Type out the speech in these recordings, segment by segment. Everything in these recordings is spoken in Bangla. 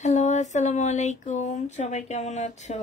হ্যালো, আসসালামু আলাইকুম। সবাই কেমন আছো?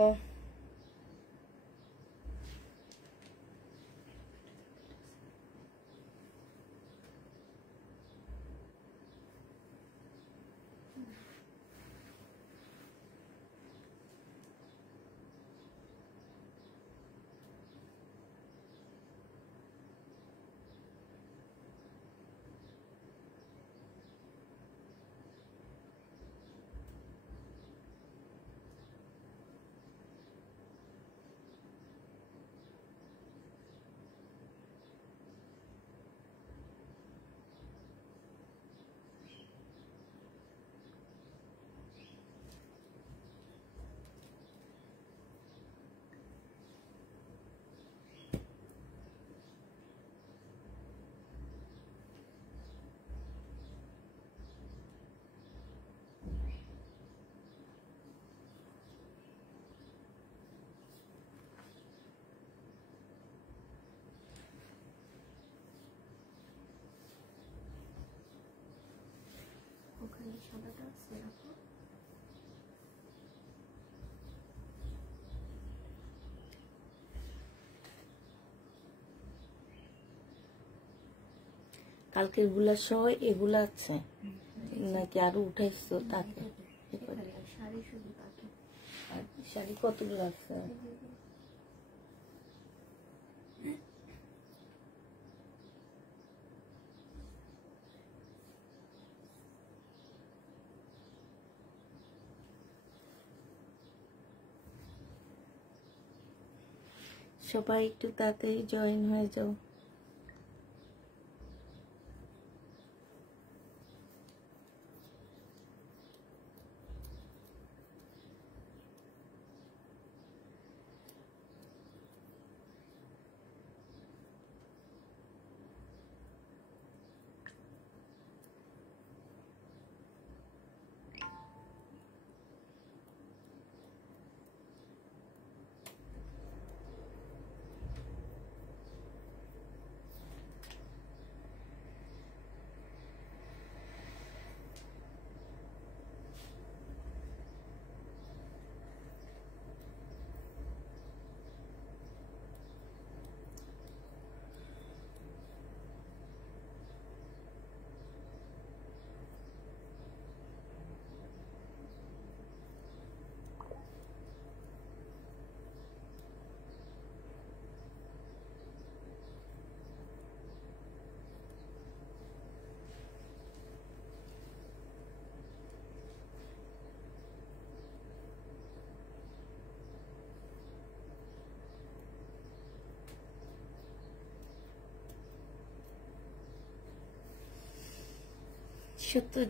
কালকের গুলা সহ এগুলা আছে নাকি আরো উঠাইছো? তাকে শাড়ি কতগুলো আছে? সবাই একটু তাড়াতাড়ি জয়েন হয়ে যাও।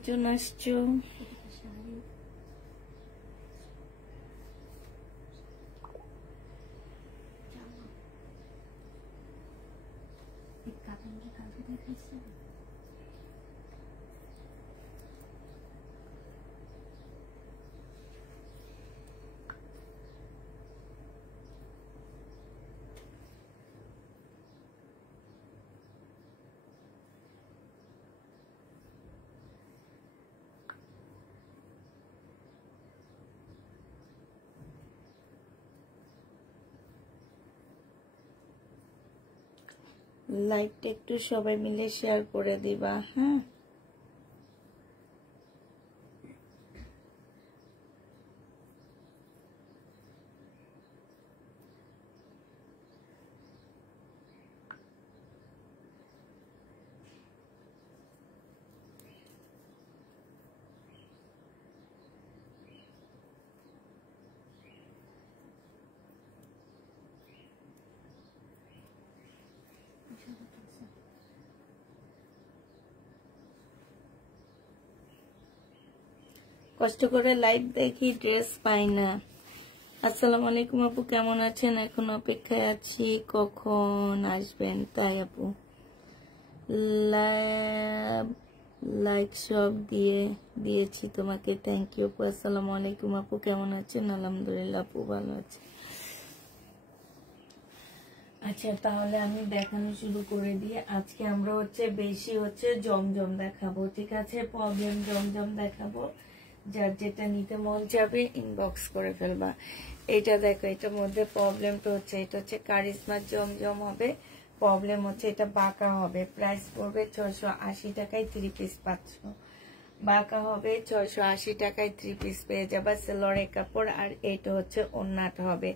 জন আসছো। লাইকটা একটু সবাই মিলে শেয়ার করে দিবা, হ্যাঁ। কষ্ট করে লাইভ দেখি, ড্রেস পাই না। আসসালামু আলাইকুম আপু, কেমন আছেন? এখন অপেক্ষায় আছি কখন আসবেন। তাই আপু লাইক সব দিয়েছি তোমাকে, থ্যাংক ইউ আপু। আসসালামু আলাইকুম আপু, কেমন আছেন? আলহামদুলিল্লাহ আপু, ভালো আছে। আচ্ছা, তাহলে আমি দেখানো শুরু করে দিই। আজকে আমরা বেশি জমজম দেখাবো, ঠিক আছে? প্রবলেম জমজম দেখাবো। যার যেটা নিতে মন যাবে ইনবক্স করে ফেলবা। এটা দেখো, এটার মধ্যে প্রবলেমটা এটা কারিজমার জমজম হবে। প্রবলেম এটা বাঁকা হবে। প্রাইস পড়বে 680 টাকায় 3 পিস পাচ্ছ। বাঁকা হবে 680 টাকায় 3 পিস পেয়ে যাবা। সেলরের কাপড়। আর এটা ওড়নাটা হবে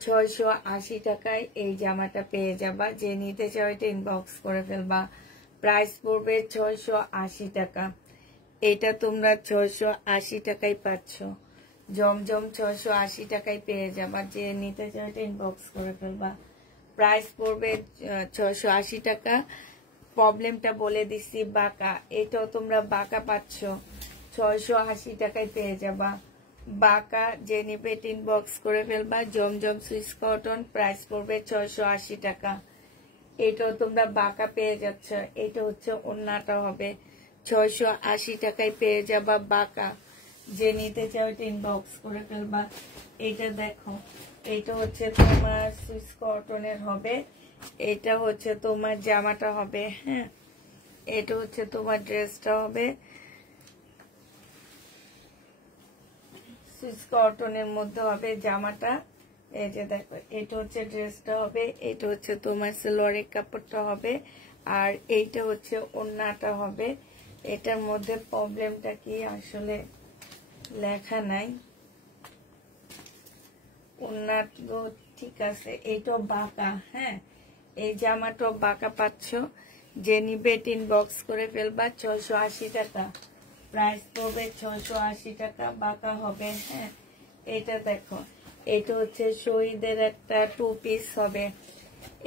680 টাকায় এই জামাটা পেয়ে যাবা। যে নিতে চাও এটা ইনবক্স করে ফেলবা। প্রাইস পড়বে 680 টাকা। এটা তোমরা 680 টাকায় পাচ্ছ। জমজম 680 টাকায় পেয়ে যাবা। যে নিতে চাও এটা ইনবক্স করে ফেলবা। প্রাইস পড়বে 680 টাকা। প্রবলেমটা বলে দিচ্ছি, বাঁকা। এটাও তোমরা বাঁকা পাচ্ছ, 680 টাকায় পেয়ে যাবা। বাঁকা যে নিবে ইনবক্স করে ফেলবা। জমজম সুইস কটন, প্রাইস পড়বে 680 টাকা। এটাও তোমরা বাঁকা পেয়ে যাচ্ছ। এটা ওড়নাটা হবে 680 টাকায় পেয়ে যাবা বাঁকা। যে নিতে চাও এটা ইনবক্স করে ফেলবা। এটা দেখো, এটা তোমার সুইস কটনের হবে। এটা তোমার জামাটা হবে, হ্যাঁ। এটা তোমার ড্রেসটা হবে সুইস কটনের মধ্যে হবে জামাটা। এই যে দেখো, এটা ড্রেসটা হবে। এটা তোমার সেলোয়ারের কাপড়টা হবে। আর এইটা ওড়নাটা হবে। এটার মধ্যে প্রবলেমটা কি আসলে লেখা নাই। ওড়নাটা ঠিক আছে, এইটাও বাঁকা, হ্যাঁ। এই জামাটাও বাঁকা পাচ্ছ। যে নিবে ইনবক্স করে ফেলবা। 680 টাকা প্রাইস পড়বে। 680 টাকা বাঁকা হবে, হ্যাঁ। এটা দেখো, এটা শহীদের একটা 2 পিস হবে।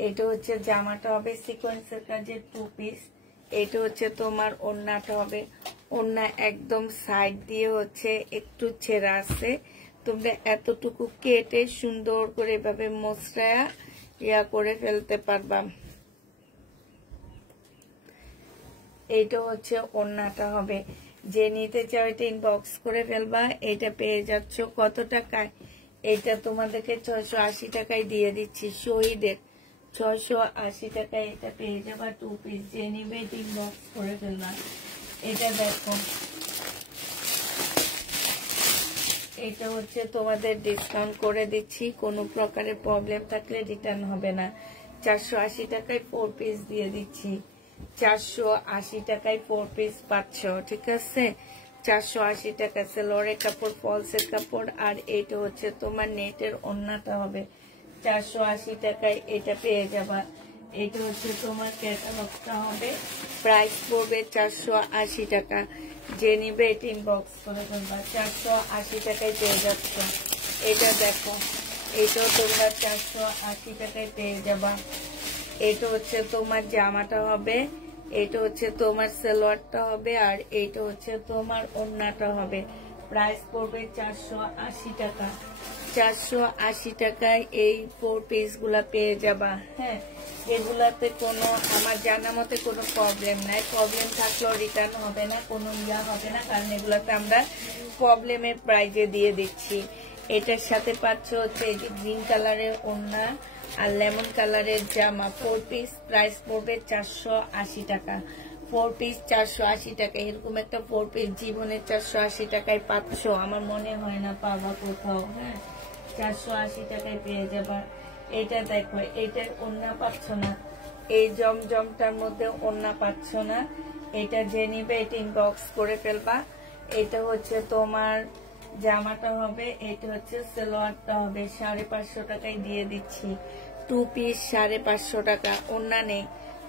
এটা জামাটা হবে সিকোয়েন্সের কাজের 2 পিস। এটা তোমার ওড়নাটা হবে। ওড়না একদম সাইড দিয়ে একটু ছেঁড়া আছে। তোমরা এতটুকু কেটে সুন্দর করে এভাবে মসৃয়া ইয়া করে ফেলতে পারবা। এইটা ওড়নাটা হবে। যে নিতে চাও এটা ইনবক্স করে ফেলবা। এটা পেয়ে যাচ্ছ কত টাকায়? এটা তোমাদেরকে 680 টাকায় দিয়ে দিচ্ছি। শহীদের 680 টাকায় এটা পেয়ে যাবা 2 পিস। যে নিবে এটা ইনবক্স করে ফেলবা। এটা দেখো, এটা তোমাদের ডিসকাউন্ট করে দিচ্ছি। কোনো প্রকারের প্রবলেম থাকলে রিটার্ন হবে না। 480 টাকায় 4 পিস দিয়ে দিচ্ছি। 480 টাকায় 4 পিস পাচ্ছ, ঠিক আছে? 480 টাকা। সেলোয়ারের কাপড়, ফলসের কাপড়। আর এইটা তোমার নেটের ওড়নাটা হবে। 480 টাকায় এটা পেয়ে যাবা। এটা তোমার ক্যাটালগটা হবে। প্রাইস পড়বে 480 টাকা। যে নিবে এটা ইনবক্স করে ফেলবা। 480 টাকায় পেয়ে যাচ্ছ। এটা দেখো, এটাও তোমরা 480 টাকায় পেয়ে যাবা। এটা তোমার জামাটা হবে। এটা তোমার সালোয়ারটা হবে। আর এইটা তোমার ওড়নাটা হবে। প্রাইস পড়বে 480 টাকা। 480 টাকায় এই 4 পিস গুলা পেয়ে যাবা, হ্যাঁ। এগুলাতে কোনো আমার জানা মতে কোনো প্রবলেম নাই। প্রবলেম থাকলেও রিটার্ন হবে না, কোনো ইয়া হবে না, কারণ এগুলাতে আমরা প্রবলেমের প্রাইজে দিয়ে দিচ্ছি। এটার সাথে পাচ্ছ এই যে গ্রিন কালারের ওড়না আর লেমন কালারের জামা। 4 পিস, প্রাইস পড়বে 480 টাকা। 4 পিস 480 টাকা। এরকম একটা 4 পিস জীবনে 480 টাকায় পাচ্ছ? আমার মনে হয় না পাবা কোথাও, হ্যাঁ। 480 টাকায় পেয়ে যাবা। এটা দেখো, এটা ওড়না পাচ্ছ না। এই জমজমটার মধ্যে ওড়না পাচ্ছ না, এটা যে নিবে এটা ইনবক্স করে ফেলবা। এটা হচ্ছে তোমার জামাটা হবে, এটা হচ্ছে সালোয়ারটা হবে। 550 টাকায় দিয়ে দিচ্ছি। 2 পিস 550 টাকা, ওড়না নেই।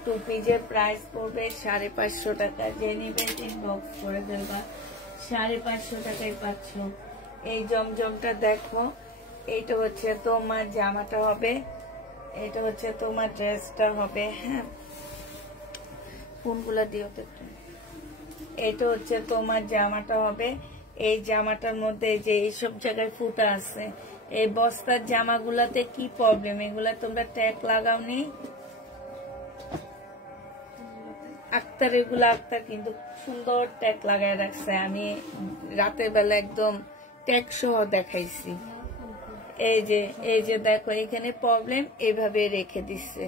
2 পিসের প্রাইস পড়বে 550 টাকা। যে নিবে ইনবক্স করে ফেলবা। 550 টাকায় পাচ্ছ। এই জমজমটা দেখো, এইটা হচ্ছে তোমার জামাটা হবে, এটা হচ্ছে তোমার ড্রেসটা হবে। হ্যাঁ, কোনগুলা দিও তো একটু। এটা হচ্ছে তোমার জামাটা হবে। এই জামাটার মধ্যে যে এইসব জায়গায় ফুটা আছে, এই বস্তার জামাগুলাতে কি প্রবলেম, এগুলা তোমরা ট্যাগ লাগাওনি? আক্তার, এগুলা আক্তার কিন্তু সুন্দর ট্যাগ লাগায় রাখছে। আমি রাতের বেলা একদম ট্যাগ সহ দেখাইছি। এই যে দেখো, এখানে প্রবলেম, এইভাবে রেখে দিচ্ছে।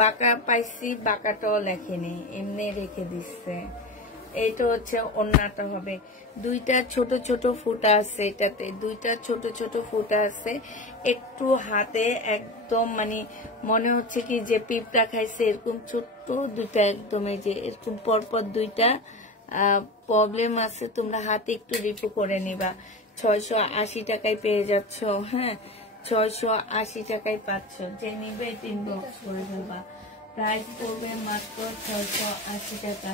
বাঁকা পাইছি, বাঁকাটাও লেখেনি, এমনি রেখে দিচ্ছে। এইটা হচ্ছে ওড়নাটা হবে। 2টা ছোট ছোট ফুটা আছে, এটাতে 2টা ছোট ছোট ফুটা আছে। একটু হাতে একদম মানে মনে হচ্ছে কি যে পিঁপড়া খাইছে, এরকম ছোট্ট 2টা, একদম এই যে এরকম পরপর 2টা প্রবলেম আছে। তোমরা হাতে একটু রিপু করে নিবা। 680 টাকায় পেয়ে যাচ্ছ। হ্যাঁ, 680 টাকায় পাচ্ছ। যে নিবে ইনবক্স করে ফেলবা। প্রাইস পড়বে মাত্র 680 টাকা।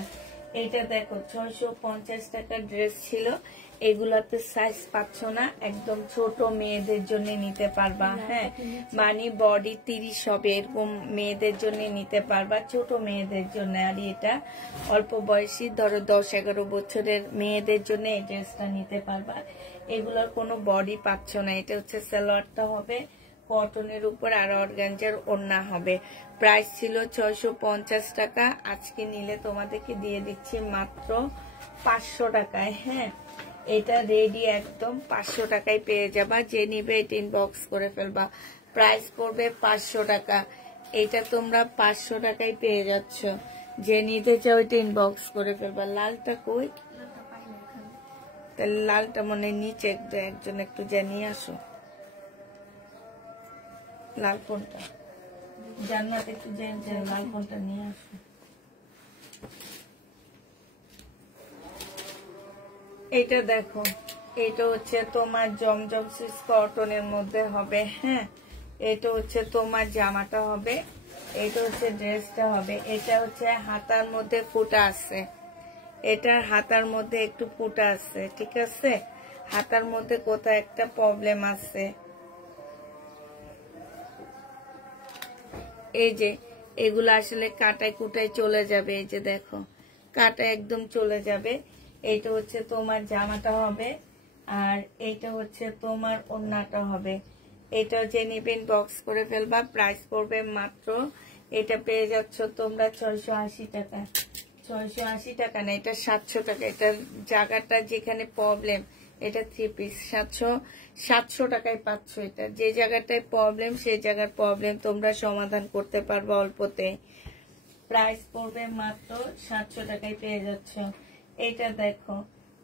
এটা দেখো 650 টাকার ড্রেস ছিল, এগুলাতে সাইজ পাচ্ছ না, একদম ছোট মেয়েদের জন্য নিতে পারবা। হ্যাঁ, মানে বডি 30 হবে, এরকম মেয়েদের জন্য নিতে পারবা, ছোট মেয়েদের জন্য। আর এটা অল্প বয়সী, ধরো 10-11 বছরের মেয়েদের জন্য এই ড্রেসটা নিতে পারবা। এগুলোর কোনো বডি পাচ্ছ না। এটা হচ্ছে সালোয়ারটা হবে কটনের উপর, আর অর্গানজার ওড়না হবে। প্রাইস ছিল 650 টাকা, আজকে নিলে তোমাদেরকে দিয়ে দিচ্ছি মাত্র 500 টাকায়। হ্যাঁ, এটা রেডি একদম 500 টাকায় পেয়ে যাবা। যে নিবে এটা ইনবক্স করে ফেলবা। প্রাইস পড়বে 500 টাকা। এটা তোমরা 500 টাকায় পেয়ে যাচ্ছ। যে নিতে চাও এটা ইনবক্স করে ফেলবা। লালটা কই? তাহলে লালটা মনে নিচে একজন একটু জানিয়ে আসো। লাল কোনটা? জান্নাত একটু লাল কোনটা নিয়ে আসো। এটা দেখো, এটা হচ্ছে তোমার জমজম সুইস কটনের মধ্যে হবে। হ্যাঁ, এটা হচ্ছে তোমার জামাটা হবে, এটা হচ্ছে ড্রেসটা হবে। এটা হচ্ছে হাতার মধ্যে ফুটা আছে, এটার হাতার মধ্যে একটু ফুটা আছে, ঠিক আছে? হাতার মধ্যে কোথাও একটা প্রবলেম আছে। এই যে এগুলো আসলে কাটায় কুটায় চলে যাবে। এই যে দেখো, কাটা একদম চলে যাবে। এইটা হচ্ছে তোমার জামাটা হবে, আর এইটা হচ্ছে তোমার ওড়নাটা হবে। এটা যে নিবেন বক্স করে ফেলবা। প্রাইস পড়বে মাত্র, এটা পেয়ে যাচ্ছ তোমরা 680 টাকা। 680 টাকা না, এটা 700 টাকা। এটার জায়গাটা যেখানে প্রবলেম, এটা 3 পিস 700 টাকায় পাচ্ছ। এটা যে জায়গাটায় প্রবলেম, সেই জায়গার প্রবলেম তোমরা সমাধান করতে পারবে অল্পতে। প্রাইস পড়বে মাত্র 700 টাকায় পেয়ে যাচ্ছ। এটা দেখো,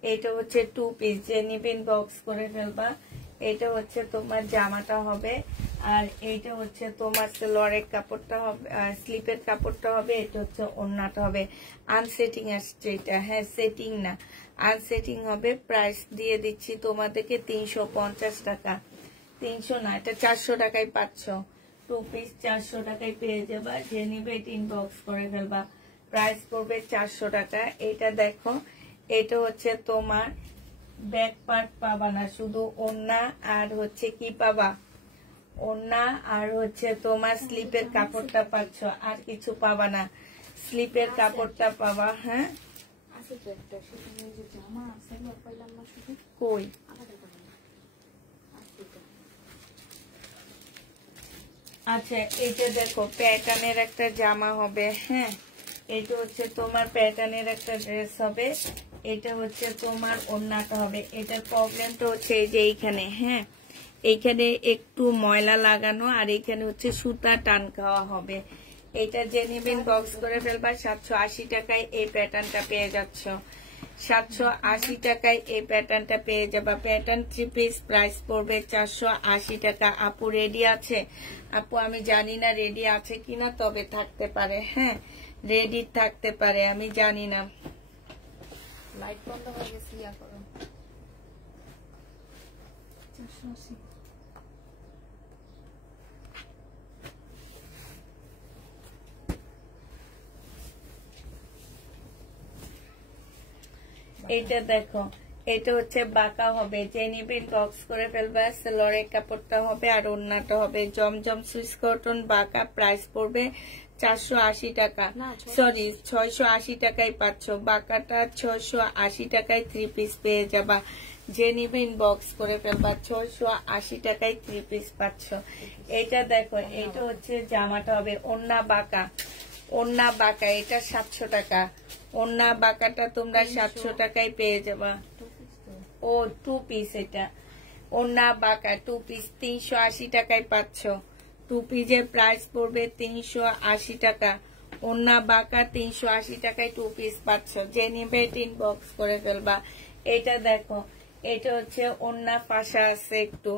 এটা হচ্ছে 2 পিস। যে নিবেন বক্স করে ফেলবা। এটা হচ্ছে তোমার জামাটা হবে, আর এইটা হচ্ছে তোমার সালোয়ারের কাপড়টা হবে, স্লিপের কাপড়টা হবে। এটা হচ্ছে ওড়নাটা হবে। আনসেটিং আসছে এটা। হ্যাঁ, সেটিং না, আনসেটিং হবে। প্রাইস দিয়ে দিচ্ছি তোমাদেরকে 350 টাকা। 300 না, এটা 400 টাকায় পাচ্ছ। 2 পিস 400 টাকায় পেয়ে যাবা। যে নিবে এটা ইনবক্স করে ফেলবা। প্রাইস পড়বে 400 টাকা। এটা দেখো, এটা হচ্ছে তোমার ব্যাক পার্ট পাবা না, শুধু ওড়না আর হচ্ছে কি পাবা, ওড়না আর হচ্ছে তোমার স্লিপের কাপড়টা পাচ্ছ, আর কিছু পাবা না। স্লিপের কাপড়টা পাবা। হ্যাঁ, কই? আচ্ছা, এটা দেখো প্যাটার্নের একটা জামা হবে। হ্যাঁ, এটা হচ্ছে তোমার প্যাটার্নের একটা ড্রেস হবে। এটা হচ্ছে তোমার ওড়নাটা হবে। এটার প্রবলেমটা হচ্ছে এই যে এইখানে, হ্যাঁ, এইখানে একটু ময়লা লাগানো, আর এইখানে হচ্ছে সুতা টান খাওয়া হবে। এটা যে নিবেন বক্স করে ফেলবা। 780 টাকায় এই প্যাটার্নটা পেয়ে যাচ্ছ। 780 টাকায় এই প্যাটার্নটা পেয়ে যাবা। প্যাটার্ন 3 পিস, প্রাইস পড়বে 480 টাকা। আপু রেডি আছে? আপু আমি জানি না রেডি আছে কিনা, তবে থাকতে পারে। হ্যাঁ রেডি থাকতে পারে, আমি জানি না। লাইট বন্ধ হয়ে গেছে, ইয়া করো 480। এটা দেখো, এটা হচ্ছে বাঁকা হবে, যে নিবেন বক্স করে ফেলবে। সেলরের কাপড়টা হবে আর ওড়নাটা হবে জমজম সুইস কটন বাঁকা। প্রাইস পড়বে 480 টাকা, সরি 680 টাকায় পাচ্ছ। বাঁকাটা 680 টাকায় 3 পিস পেয়ে যাবা। যে নিবেন বক্স করে ফেলবা, 680 টাকায় 3 পিস পাচ্ছ। এটা দেখো, এটা হচ্ছে জামাটা হবে ওড়না বাঁকা, ওড়না বাঁকা, এটা 700 টাকা। ওড়না বাঁকাটা তোমরা 700 টাকায় পেয়ে যাবা। ও 2 পিস, এটা ওড়না বাঁকা 2 পিস 380 টাকায় পাচ্ছ। 2 পিসের প্রাইস পড়বে 380 টাকা। ওড়না বাঁকা 380 টাকায় 2 পিস পাচ্ছ। যে নিবে ইনবক্স করে ফেলবা। এটা দেখো, এটা হচ্ছে ওড়না ফাঁসা আছে একটু,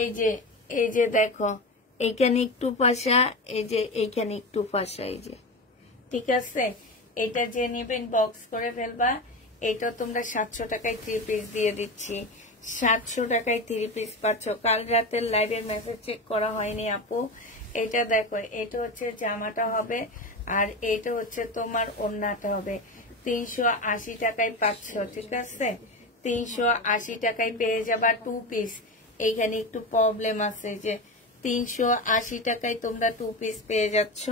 এই যে দেখো এইখানে একটু ফাঁসা, এই যে এইখানে একটু ফাঁসা, এই যে ঠিক আছে। এটা যে নেবেন বক্স করে ফেলবা। এটা তোমরা 700 টাকায় 3 পিস দিয়ে দিচ্ছি। 700 টাকায় 3 পিস পাচ্ছ। কাল রাতের লাইভে মেসেজ চেক করা হয়নি আপু। এটা দেখো, এটা হচ্ছে জামাটা হবে আর এটা হচ্ছে তোমার ওড়নাটা হবে। 380 টাকায় পাচ্ছ, ঠিক আছে। 380 টাকায় পেয়ে যাবা 2 পিস। এইখানে একটু প্রবলেম আছে, যে 380 টাকায় তোমরা 2 পিস পেয়ে যাচ্ছ।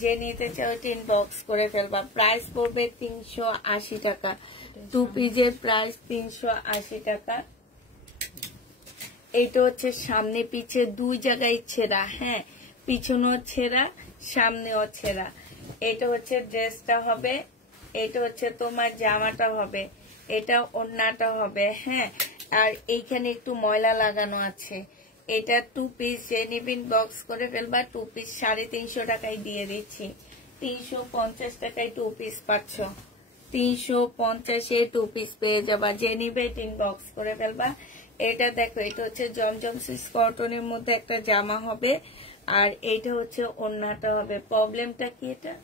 যে নিতে চাও ইনবক্স করে ফেলবা। প্রাইস পড়বে 380 টাকা। 2 পিসের প্রাইস 380 টাকা। এইটা হচ্ছে সামনে পিছে 2 জায়গায় ছেঁড়া, হ্যাঁ পিছনেও ছেঁড়া সামনেও ছেঁড়া। এটা হচ্ছে ড্রেসটা হবে, এটা হচ্ছে তোমার জামাটা হবে, এটা ওড়নাটা হবে। হ্যাঁ আর এইখানে একটু ময়লা লাগানো আছে। এটা 2 পিস, যে নিবিন বক্স করে ফেলবা। 2 পিস 350 টাকায় দিয়ে দিচ্ছি। 350 টাকায় 2 পিস পাচ্ছ। 350-এ 2 পিস পেয়ে যাবা। যে নিবে ইনবক্স করে ফেলবা। এটা দেখো, এটা হচ্ছে জমজম সুইস কটনের মধ্যে একটা জামা হবে আর এইটা হচ্ছে ওড়নাটা হবে। প্রবলেমটা কি? এটা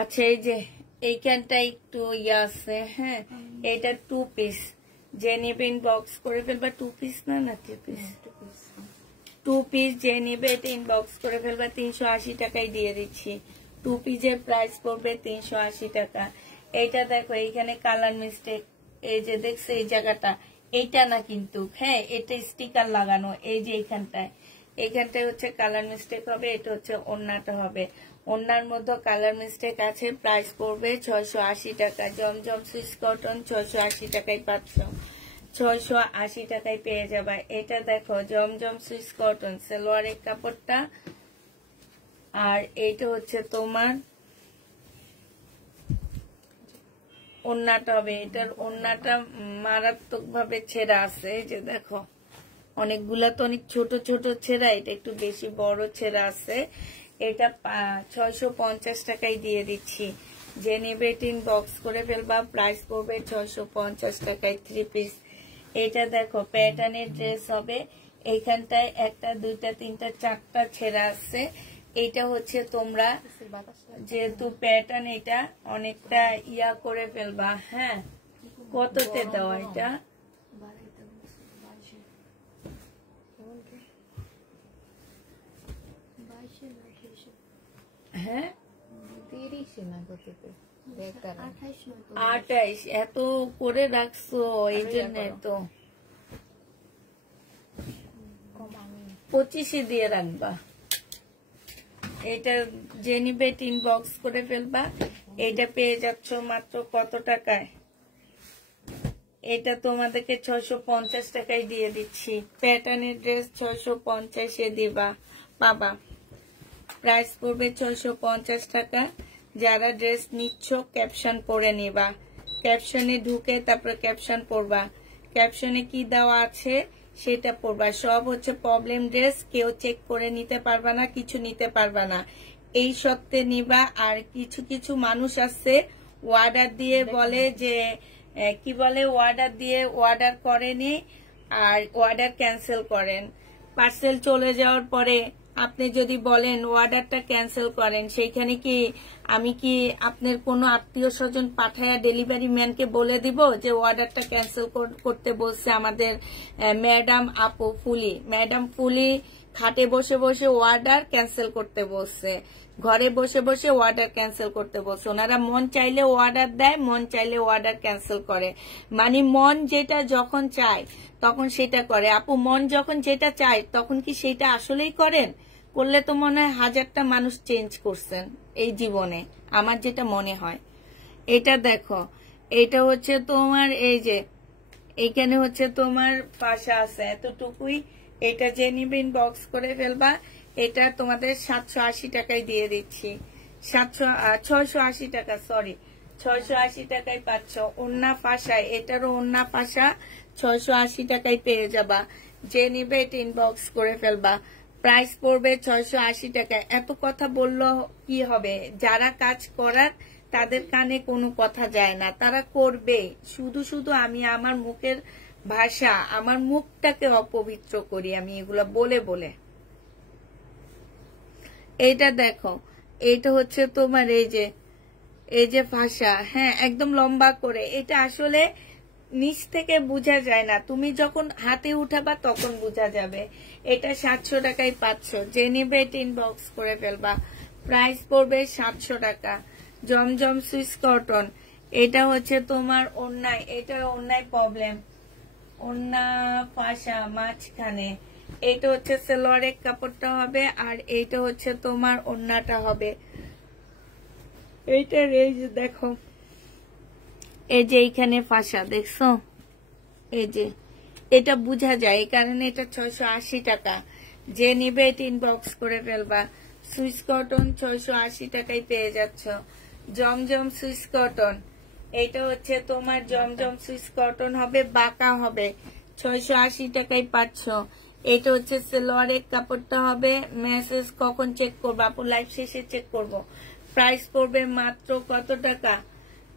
আচ্ছা, এই যে এইখানটা একটু ইয়ে আছে। হ্যাঁ এটা 2 পিস, যে নেবেন বক্স করে ফেলবা। 2 পিস না 3 পিস, 2 পিস যে নেবে এটা ইনবক্স করে ফেলবা। 380 টাকায় দিয়ে দিচ্ছি। 2 পিসের প্রাইস পড়বে 380 টাকা। এইটা দেখো, এইখানে কালার মিস্টেক, এই যে দেখছো এই জায়গাটা, এইটা না কিন্তু, হ্যাঁ এটা স্টিকার লাগানো। এই যে এইখানটায় হচ্ছে কালার মিস্টেক হবে। এটা হচ্ছে ওড়নাটা হবে, ওড়নার মধ্যে কালার মিস্টেক আছে। প্রাইস পড়বে 680 টাকা। জমজম সুইস কটন 680 টাকায় পাচ্ছ। 680 টাকায় পেয়ে যাবা। এটা দেখো জমজম সুইস কটন, সালোয়ারের কাপড়টা আর এইটা হচ্ছে তোমার ওড়নাটা হবে। এটার ওড়নাটা মারাত্মক ভাবে ছেঁড়া আছে, এই যে দেখো অনেকগুলা তো অনেক ছোট ছোট ছেঁড়া, এটা একটু বেশি বড় ছেঁড়া আছে। এটা 650 টাকায় দিয়ে দিচ্ছি। যে নেবে বক্স করে ফেলবা। প্রাইস পড়বে 650 টাকায় 3 পিস। এটা দেখো প্যাটার্নের ড্রেস হবে। এইখানটায় 1টা 2টা 3টা 4টা ছেঁড়া আছে। এটা হচ্ছে তোমরা যেহেতু প্যাটার্ন, এটা অনেকটা ইয়া করে ফেলবা। হ্যাঁ কততে দেওয়া এটা? হ্যাঁ 28 এত করে রাখছো, এই জন্য তো 25 দিয়ে রাখবা। এটা যে নিবে ইনবক্স করে ফেলবা। এটা পেয়ে যাচ্ছ মাত্র কত টাকায়? এটা তোমাদেরকে 650 টাকায় দিয়ে দিচ্ছি। প্যাটার্নের ড্রেস 650-এ দিবা, বাবা প্রাইস পড়বে 650 টাকা। যারা ড্রেস নিচ্ছ ক্যাপশন পড়ে নিবা, ক্যাপশনে ঢুকে তারপর ক্যাপশন পড়বা, ক্যাপশনে কি দেওয়া আছে সেটা পড়বা। সব হচ্ছে প্রবলেম ড্রেস, কেউ চেক করে নিতে পারবা না, কিছু নিতে পারবা না, এই সত্ত্বে নিবা। আর কিছু কিছু মানুষ আছে অর্ডার দিয়ে বলে যে কি বলে, অর্ডার দিয়ে অর্ডার করেনি আর অর্ডার ক্যান্সেল করেন। পার্সেল চলে যাওয়ার পরে আপনি যদি বলেন অর্ডারটা ক্যান্সেল করেন, সেইখানে কি আমি কি আপনার কোনো আত্মীয় স্বজন পাঠায়া ডেলিভারি ম্যানকে বলে দিব যে অর্ডারটা ক্যান্সেল করতে বলছে আমাদের ম্যাডাম আপু ফুলি, ম্যাডাম ফুলি খাটে বসে বসে অর্ডার ক্যান্সেল করতে বলছে, ঘরে বসে বসে অর্ডার ক্যান্সেল করতে বলছে। ওনারা মন চাইলে অর্ডার দেয়, মন চাইলে অর্ডার ক্যান্সেল করে, মানে মন যেটা যখন চায় তখন সেটা করে। আপু মন যখন যেটা চায় তখন কি সেটা আসলেই করেন? করলে তো মনে হয় 1000টা মানুষ চেঞ্জ করছেন এই জীবনে, আমার যেটা মনে হয়। এটা দেখো, এটা হচ্ছে তোমার এই যে এইখানে হচ্ছে তোমার পাশা আছে এতটুকুই, এটা যে নিবে ইনবক্স করে ফেলবা। এটা তোমাদের 780 টাকায় দিয়ে দিচ্ছি, 680 টাকা, সরি 680 টাকায় পাচ্ছ। ওন্না পাশায়, এটারও ওন্না পাশা 680 টাকায় পেয়ে যাবা। যে নিবে এটা ইনবক্স করে ফেলবা। প্রাইস পড়বে 680 টাকা। এত কথা বললো কি হবে? যারা কাজ করার তাদের কানে কোনো কথা যায় না, তারা করবে। শুধু শুধু আমি আমার মুখের ভাষা, আমার মুখটাকে অপবিত্র করি আমি এগুলা বলে বলে। এইটা দেখো, এইটা হচ্ছে তোমার এই যে ভাষা, হ্যাঁ একদম লম্বা করে। এটা আসলে নিচ থেকে বোঝা যায় না, তুমি যখন হাতে উঠাবা তখন বোঝা যাবে। এটা 700 টাকায় পাচ্ছ। যে নিবে এটা ইনবক্স করে ফেলবা। প্রাইস পড়বে 700 টাকা। জমজম সুইস কটন, এটা হচ্ছে তোমার ওন্নায়, এটা ওন্নায় প্রবলেম, ওন্না পাশা মাঝখানে। এটা হচ্ছে সেলোয়ারের কাপড়টা হবে, আর এইটা হচ্ছে তোমার ওন্নাটা হবে। এইটার এই যে দেখো, এই যে এইখানে ফাঁসা দেখছো, এই যে এটা বোঝা যায়, এই কারণে এটা 680 টাকা। যে নিবে এটা ইনবক্স করে ফেলবা। সুইস কটন 680 টাকায় পেয়ে যাচ্ছ। জমজম সুইস কটন, এটা হচ্ছে তোমার জমজম সুইস কটন হবে, বাঁকা হবে, 680 টাকায় পাচ্ছ। এটা হচ্ছে সেলোয়ারের কাপড়টা হবে। মেসেজ কখন চেক করবো আপু? লাইভ শেষে চেক করবো। প্রাইস পড়বে মাত্র কত টাকা?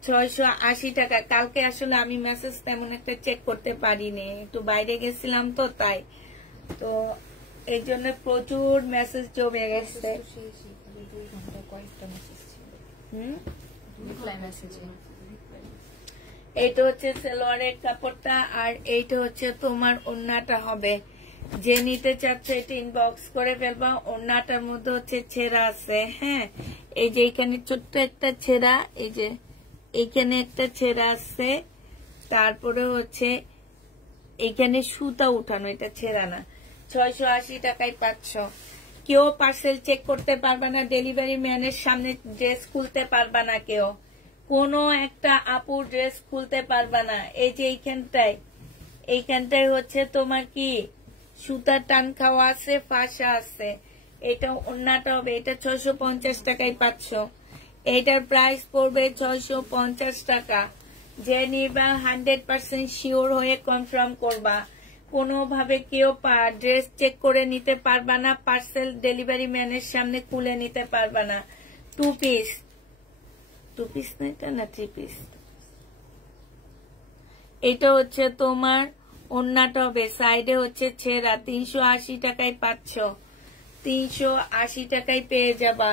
680 টাকা। কালকে আসলে আমি মেসেজ তেমন একটা চেক করতে পারিনি, একটু বাইরে গেছিলাম তো, তাই তো এই জন্য প্রচুর মেসেজ জমে গেছে। এইটা হচ্ছে সেলোয়ারের কাপড়টা, আর এইটা হচ্ছে তোমার ওন্নাটা হবে। যে নিতে চাচ্ছে এটা ইনবক্স করে ফেলবা। ওন্নাটার মধ্যে হচ্ছে ছেঁড়া আছে, হ্যাঁ এই যে এখানে ছোট্ট একটা ছেঁড়া, এই যে এইখানে একটা ছেঁড়া আছে, তারপরে হচ্ছে এইখানে সুতা উঠানো, এটা ছেঁড়া না। 680 টাকায় পাচ্ছ। কেউ পার্সেল চেক করতে পারবা না, ডেলিভারি ম্যানের সামনে ড্রেস খুলতে পারবা না, কেউ কোনো একটা আপু ড্রেস খুলতে পারবা না। এই যে এইখানটায় হচ্ছে তোমার কি সুতা টান খাওয়া আছে, ফাঁসা আছে। এটা ওন্নাটা হবে, এটা 650 টাকায় পাচ্ছ। এটার প্রাইস পড়বে 650 টাকা। যে নিবা 100% শিওর হয়ে কনফার্ম করবা। কোনোভাবে কেউ ড্রেস চেক করে নিতে পারবা না, পার্সেল ডেলিভারি ম্যানের সামনে খুলে নিতে পারবা না। 2 পিস না, এটা না 3 পিস। এটা হচ্ছে তোমার ওন্নাটা হবে, সাইডে হচ্ছে ছেঁড়া। 380 টাকায় পাচ্ছ। 380 টাকায় পেয়ে যাবা।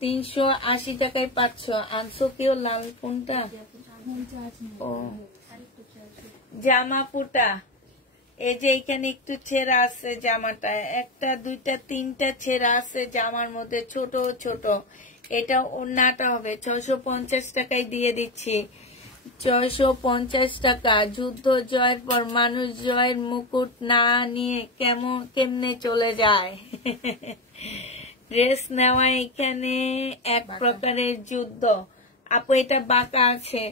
380 টাকায় পাচ্ছ। আনছো কেউ লাল কোনটা? ও জামা পুটা, এই যে এখানে একটু ছেঁড়া আছে জামাটা, একটা দুইটা তিনটা ছেঁড়া আছে জামার মধ্যে, ছোট ছোট। এটা ওন্নাটা হবে। 650 টাকায় দিয়ে দিচ্ছি। 650 টাকা। যুদ্ধ জয়ের পর মানুষ জয়ের মুকুট না নিয়ে কেমনে চলে যায়। ড্রেস নেওয়া এখানে এক প্রকারের যুদ্ধ। আপু এটা বাঁকা আছে।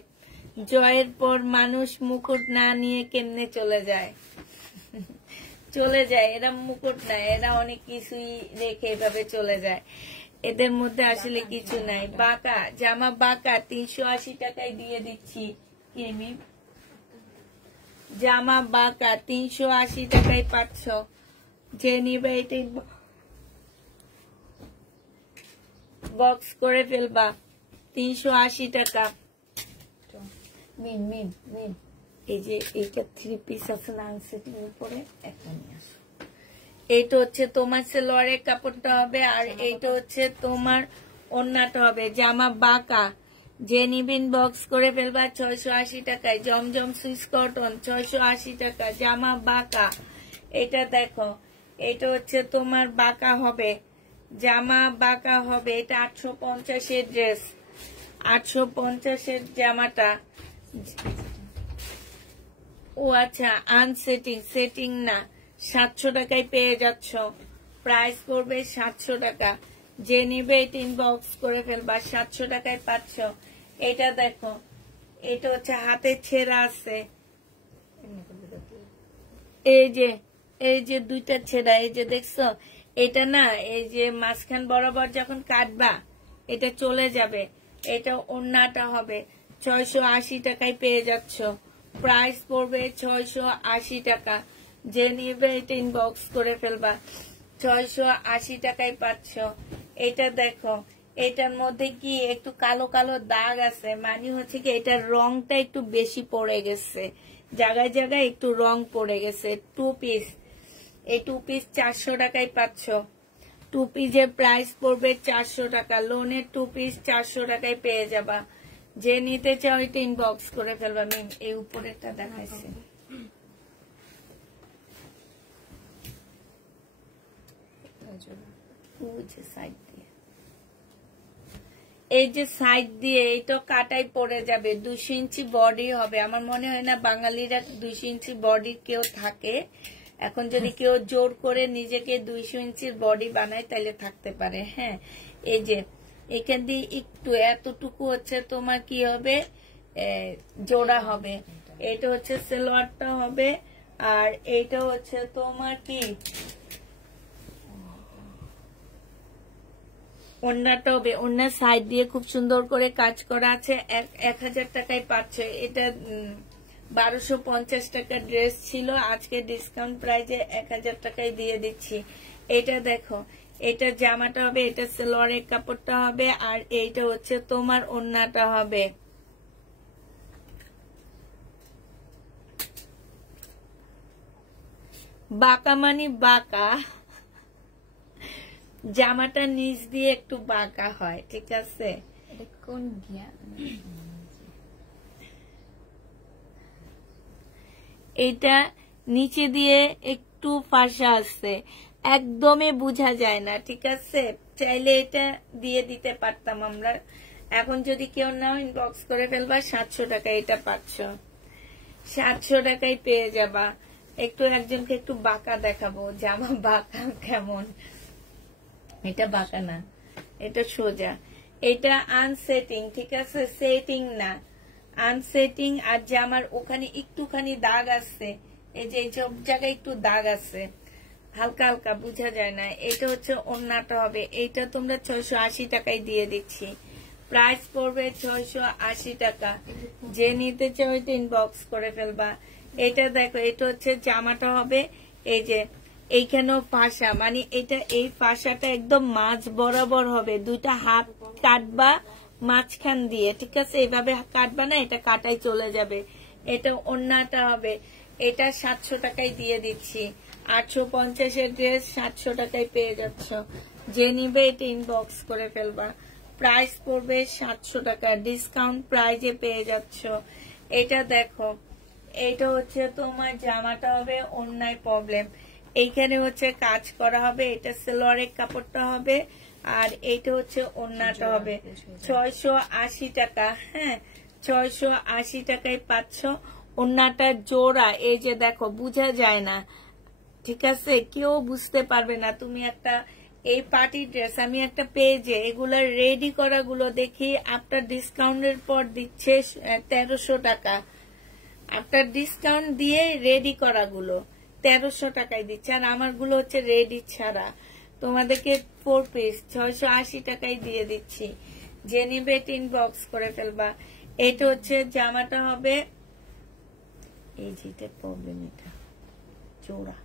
জয়ের পর মানুষ মুকুট না নিয়ে কেমনে চলে যায়। চলে যায়, এরা মুকুট নাই, এরা অনেক কিছুই রেখে এভাবে চলে যায়, এদের মধ্যে আসলে কিছু নাই। বাঁকা জামা, বাঁকা 380 টাকায় দিয়ে দিচ্ছি। কেমি জামা বাঁকা 380 টাকায় পাচ্ছ, যে নিবে এটাই বক্স করে ফেলবা। 380 টাকা। মিন মিন মিন এই যে এইটা 3 পিস আছে না আনসেটিং উপরে, একটা নিয়ে আসো। এইটা হচ্ছে তোমার সালোয়ারের কাপড়টা হবে, আর এইটা হচ্ছে তোমার ওড়নাটা হবে। জামা বাঁকা, যে নিবেন বক্স করে ফেলবা 680 টাকায়। জমজম সুইস কটন 680 টাকা। জামা বাঁকা, এটা দেখো, এটা হচ্ছে তোমার বাঁকা হবে, জামা বাঁকা হবে। এটা 850 এর ড্রেস, 850 এর জামাটা। ও আচ্ছা, আনসেটিং, সেটিং না, 700 টাকায় পেয়ে যাচ্ছ। প্রাইস করবে 700 টাকা। যে নিবে এটা ইনবক্স করে ফেলবা, 700 টাকায় পাচ্ছ। এটা দেখো, এটা হচ্ছে হাতে ছেঁড়া আছে, এই যে দুইটা ছেঁড়া, এই যে দেখছো, এটা না, এই যে মাঝখান বরাবর যখন কাটবা এটা চলে যাবে। এটা ওড়নাটা হবে, 680 টাকায় পেয়ে যাচ্ছ। প্রাইস পড়বে 680 টাকা। যে নিবে এটা ইনবক্স করে ফেলবা, 680 টাকায় পাচ্ছ। এটা দেখো, এটার মধ্যে কি একটু কালো কালো দাগ আছে, মানে হচ্ছে কি এটার রংটা একটু বেশি পড়ে গেছে, জায়গায় জায়গায় একটু রং পড়ে গেছে। 2 পিস, এই 2 পিস 400 টাকায় পাচ্ছ। 2 পিসের প্রাইস পড়বে 400 টাকা। লোনের 2 পিস 400 টাকায় পেয়ে যাবা। যে নিতে চাও এটা ইনবক্স করে ফেলবা। মিম এই উপরেরটা দেখাইছে, সাইড দিয়ে, এই যে সাইড দিয়ে এইটা কাটাই পড়ে যাবে। 200 ইঞ্চি বডি হবে। আমার মনে হয় না বাঙালিরা 200 ইঞ্চি বডি কেউ থাকে। এখন যদি কেউ জোর করে নিজেকে 200 ইঞ্চির বডি বানায় তাহলে থাকতে পারে। হ্যাঁ, এই যে এখান দিয়ে একটু এতটুকু হচ্ছে তোমার কি হবে, জোড়া হবে। এটা হচ্ছে সালোয়ারটা হবে, আর এইটা হচ্ছে তোমার কি ওড়নাটা হবে। ওড়নার সাইড দিয়ে খুব সুন্দর করে কাজ করা আছে। 1000 টাকায় পাচ্ছে। এটা 1250 টাকা ড্রেস ছিল, আজকে ডিসকাউন্ট প্রাইজে 1000 টাকায় দিয়ে দিচ্ছি। এটা দেখো, এটা জামাটা হবে, এটা সালোয়ারের কাপড়টা হবে, আর এইটা হচ্ছে তোমার ওড়নাটা হবে। বাঁকা মানে বাঁকা, জামাটা নিচ দিয়ে একটু বাঁকা হয়, ঠিক আছে। কোন জ্ঞান, এটা নিচে দিয়ে একটু ফাঁসা আছে, একদমই বোঝা যায় না, ঠিক আছে। চাইলে এটা দিয়ে দিতে পারতাম আমরা। এখন যদি কেউ নাও ইনবক্স করে ফেলবা, 700 টাকা এটা পাচ্ছ। 700 টাকায় পেয়ে যাবা। একটু একজনকে একটু বাঁকা দেখাবো, জামা বাঁকা কেমন। এটা বাঁকা না, এটা সোজা। এটা আনসেটিং, ঠিক আছে, সেটিং না, আনসেটিং। আর জামার ওখানে একটুখানি দাগ আছে, এই যে সব জায়গায় একটু দাগ আছে, হালকা হালকা বোঝা যায় না। এটা হচ্ছে ওড়নাটা হবে। এইটা তোমরা 680 টাকায় দিয়ে দিচ্ছি। প্রাইস পড়বে 680 টাকা। যে নিতে চাও এটা ইনবক্স করে ফেলবা। এটা দেখো, এটা হচ্ছে জামাটা হবে, এই যে এইখানেও ফাঁসা, মানে এটা এই ফাঁসাটা একদম মাঝ বরাবর হবে। দুইটা হাত কাটবা মাঝখান দিয়ে, ঠিক আছে, এইভাবে কাটবা না, এটা কাটাই চলে যাবে। এটা ওড়নাটা হবে। এটা 700 টাকায় দিয়ে দিচ্ছি। 850 এর ড্রেস 700 টাকায় পেয়ে যাচ্ছ। যে নিবে এটা ইনবক্স করে ফেলবা। প্রাইস পড়বে 700 টাকা, ডিসকাউন্ট প্রাইজে পেয়ে যাচ্ছ। এটা দেখো, এটা হচ্ছে তোমার জামাটা হবে, ওড়নায় প্রবলেম, এইখানে হচ্ছে কাজ করা হবে। এটা সালোয়ারের কাপড়টা হবে, আর এইটা হচ্ছে ওড়নাটা হবে। 680 টাকা। হ্যাঁ, 680 টাকায় পাচ্ছ। ওড়নাটা জোড়া, এই যে দেখো, বোঝা যায় না, ঠিক আছে, কেউ বুঝতে পারবে না। তুমি একটা এই পার্টি ড্রেস, আমি একটা পেজে এগুলা রেডি করা গুলো দেখি, আফটার ডিসকাউন্টের পর দিচ্ছে 1300 টাকা। আফটার ডিসকাউন্ট দিয়ে রেডি করা গুলো 1300 টাকায় দিচ্ছি। আর আমার গুলো হচ্ছে রেডি ছাড়া, তোমাদেরকে 4 পিস 680 টাকায় দিয়ে দিচ্ছি। যে নিবে ইনবক্স করে ফেলবা। এটা হচ্ছে জামাটা হবে, এই যেটা প্রবলেম, এটা চোরা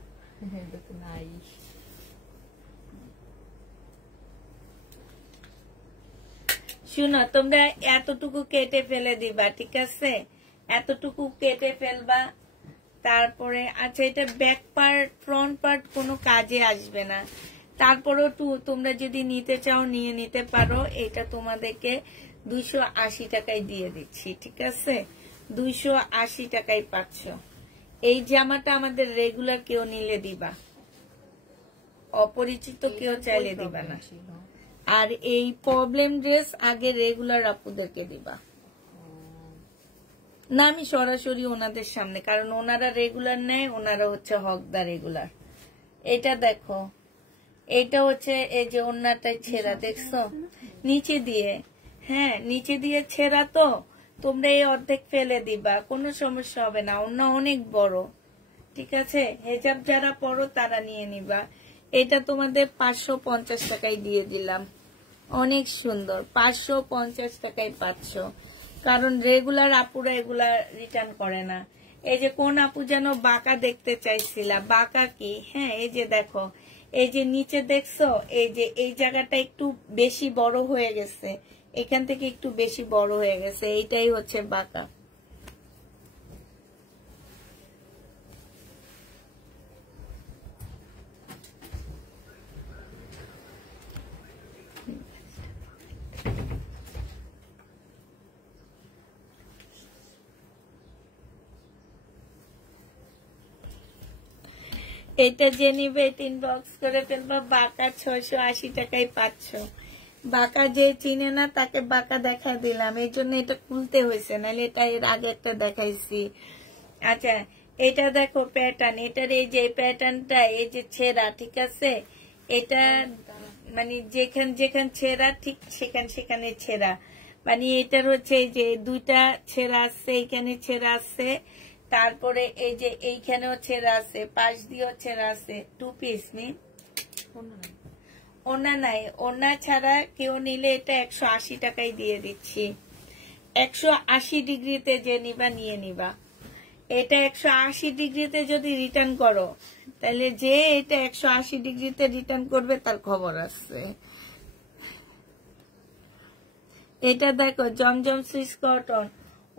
নাই। শুনো, তোমরা এতটুকু কেটে ফেলে দিবা, ঠিক আছে? এতটুকু কেটে ফেলবা। তারপরে আচ্ছা, এটা ব্যাক পার্ট ফ্রন্ট পার্ট কোনো কাজে আসবে না। তারপরেও তোমরা যদি নিতে চাও নিয়ে নিতে পারো। এটা তোমাদেরকে 280 টাকায় দিয়ে দিচ্ছি, ঠিক আছে? 280 টাকায় পাচ্ছ। এই জামাটা আমাদের রেগুলার কেউ নিলে দিবা, অপরিচিত কেউ চাইলে দিবা না। আর এই প্রবলেম ড্রেস আগে রেগুলার আপুদেরকে দিবা না, আমি সরাসরি ওনাদের সামনে, কারণ ওনারা রেগুলার নেয়, ওনারা হচ্ছে হকদার রেগুলার। এটা দেখো, এটা হচ্ছে এই যে ওনাটাই ছেঁড়া, দেখছো নিচে দিয়ে? হ্যাঁ, নিচে দিয়ে ছেঁড়া। তো তোমরা এই অর্ধেক ফেলে দিবা, কোনো সমস্যা হবে না। ওনা অনেক বড়, ঠিক আছে? হেজাব যারা পড়ো তারা নিয়ে নিবা। এটা তোমাদের 550 টাকায় দিয়ে দিলাম। অনেক সুন্দর, 550 টাকায় পাচ্ছ। কারণ রেগুলার আপুরা এগুলা রিটার্ন করে না। এই যে কোন আপু যেন বাঁকা দেখতে চাইছিলা, বাঁকা কি? হ্যাঁ, এই যে দেখো, এই যে নিচে দেখছো, এই যে এই জায়গাটা একটু বেশি বড় হয়ে গেছে, এখান থেকে একটু বেশি বড় হয়ে গেছে, এইটাই হচ্ছে বাঁকা। এটা যে নিবে ইনবক্স করে ফেলবা। বাঁকা 680 টাকায় পাচ্ছ। বাঁকা যে চিনে না তাকে বাঁকা দেখা দিলাম, এই জন্য এটা খুলতে হয়েছে, নাহলে এটা এর আগে একটা দেখাইছি। আচ্ছা, এটা দেখো প্যাটার্ন, এটার এই যে প্যাটার্নটা, এই যে ছেঁড়া, ঠিক আছে? এটা মানে যেখান যেখান ছেঁড়া, ঠিক সেখানে ছেঁড়া। মানে এটার হচ্ছে এই যে দুইটা ছেঁড়া আছে, এইখানে ছেঁড়া আছে, তারপরে এই যে এইখানেও ছেঁড়া আছে, পাশ দিয়েও ছেঁড়া আছে। 2 পিস নি, ওনা নাই। ওনা ছাড়া কেউ নিলে এটা 180 টাকায় দিয়ে দিচ্ছি। 180 ডিগ্রিতে যে নিবা নিয়ে নিবা। এটা 180 ডিগ্রিতে যদি রিটার্ন করো, তাহলে যে এটা 180 ডিগ্রিতে রিটার্ন করবে তার খবর আছে। এটা দেখো জমজম সুইস কটন,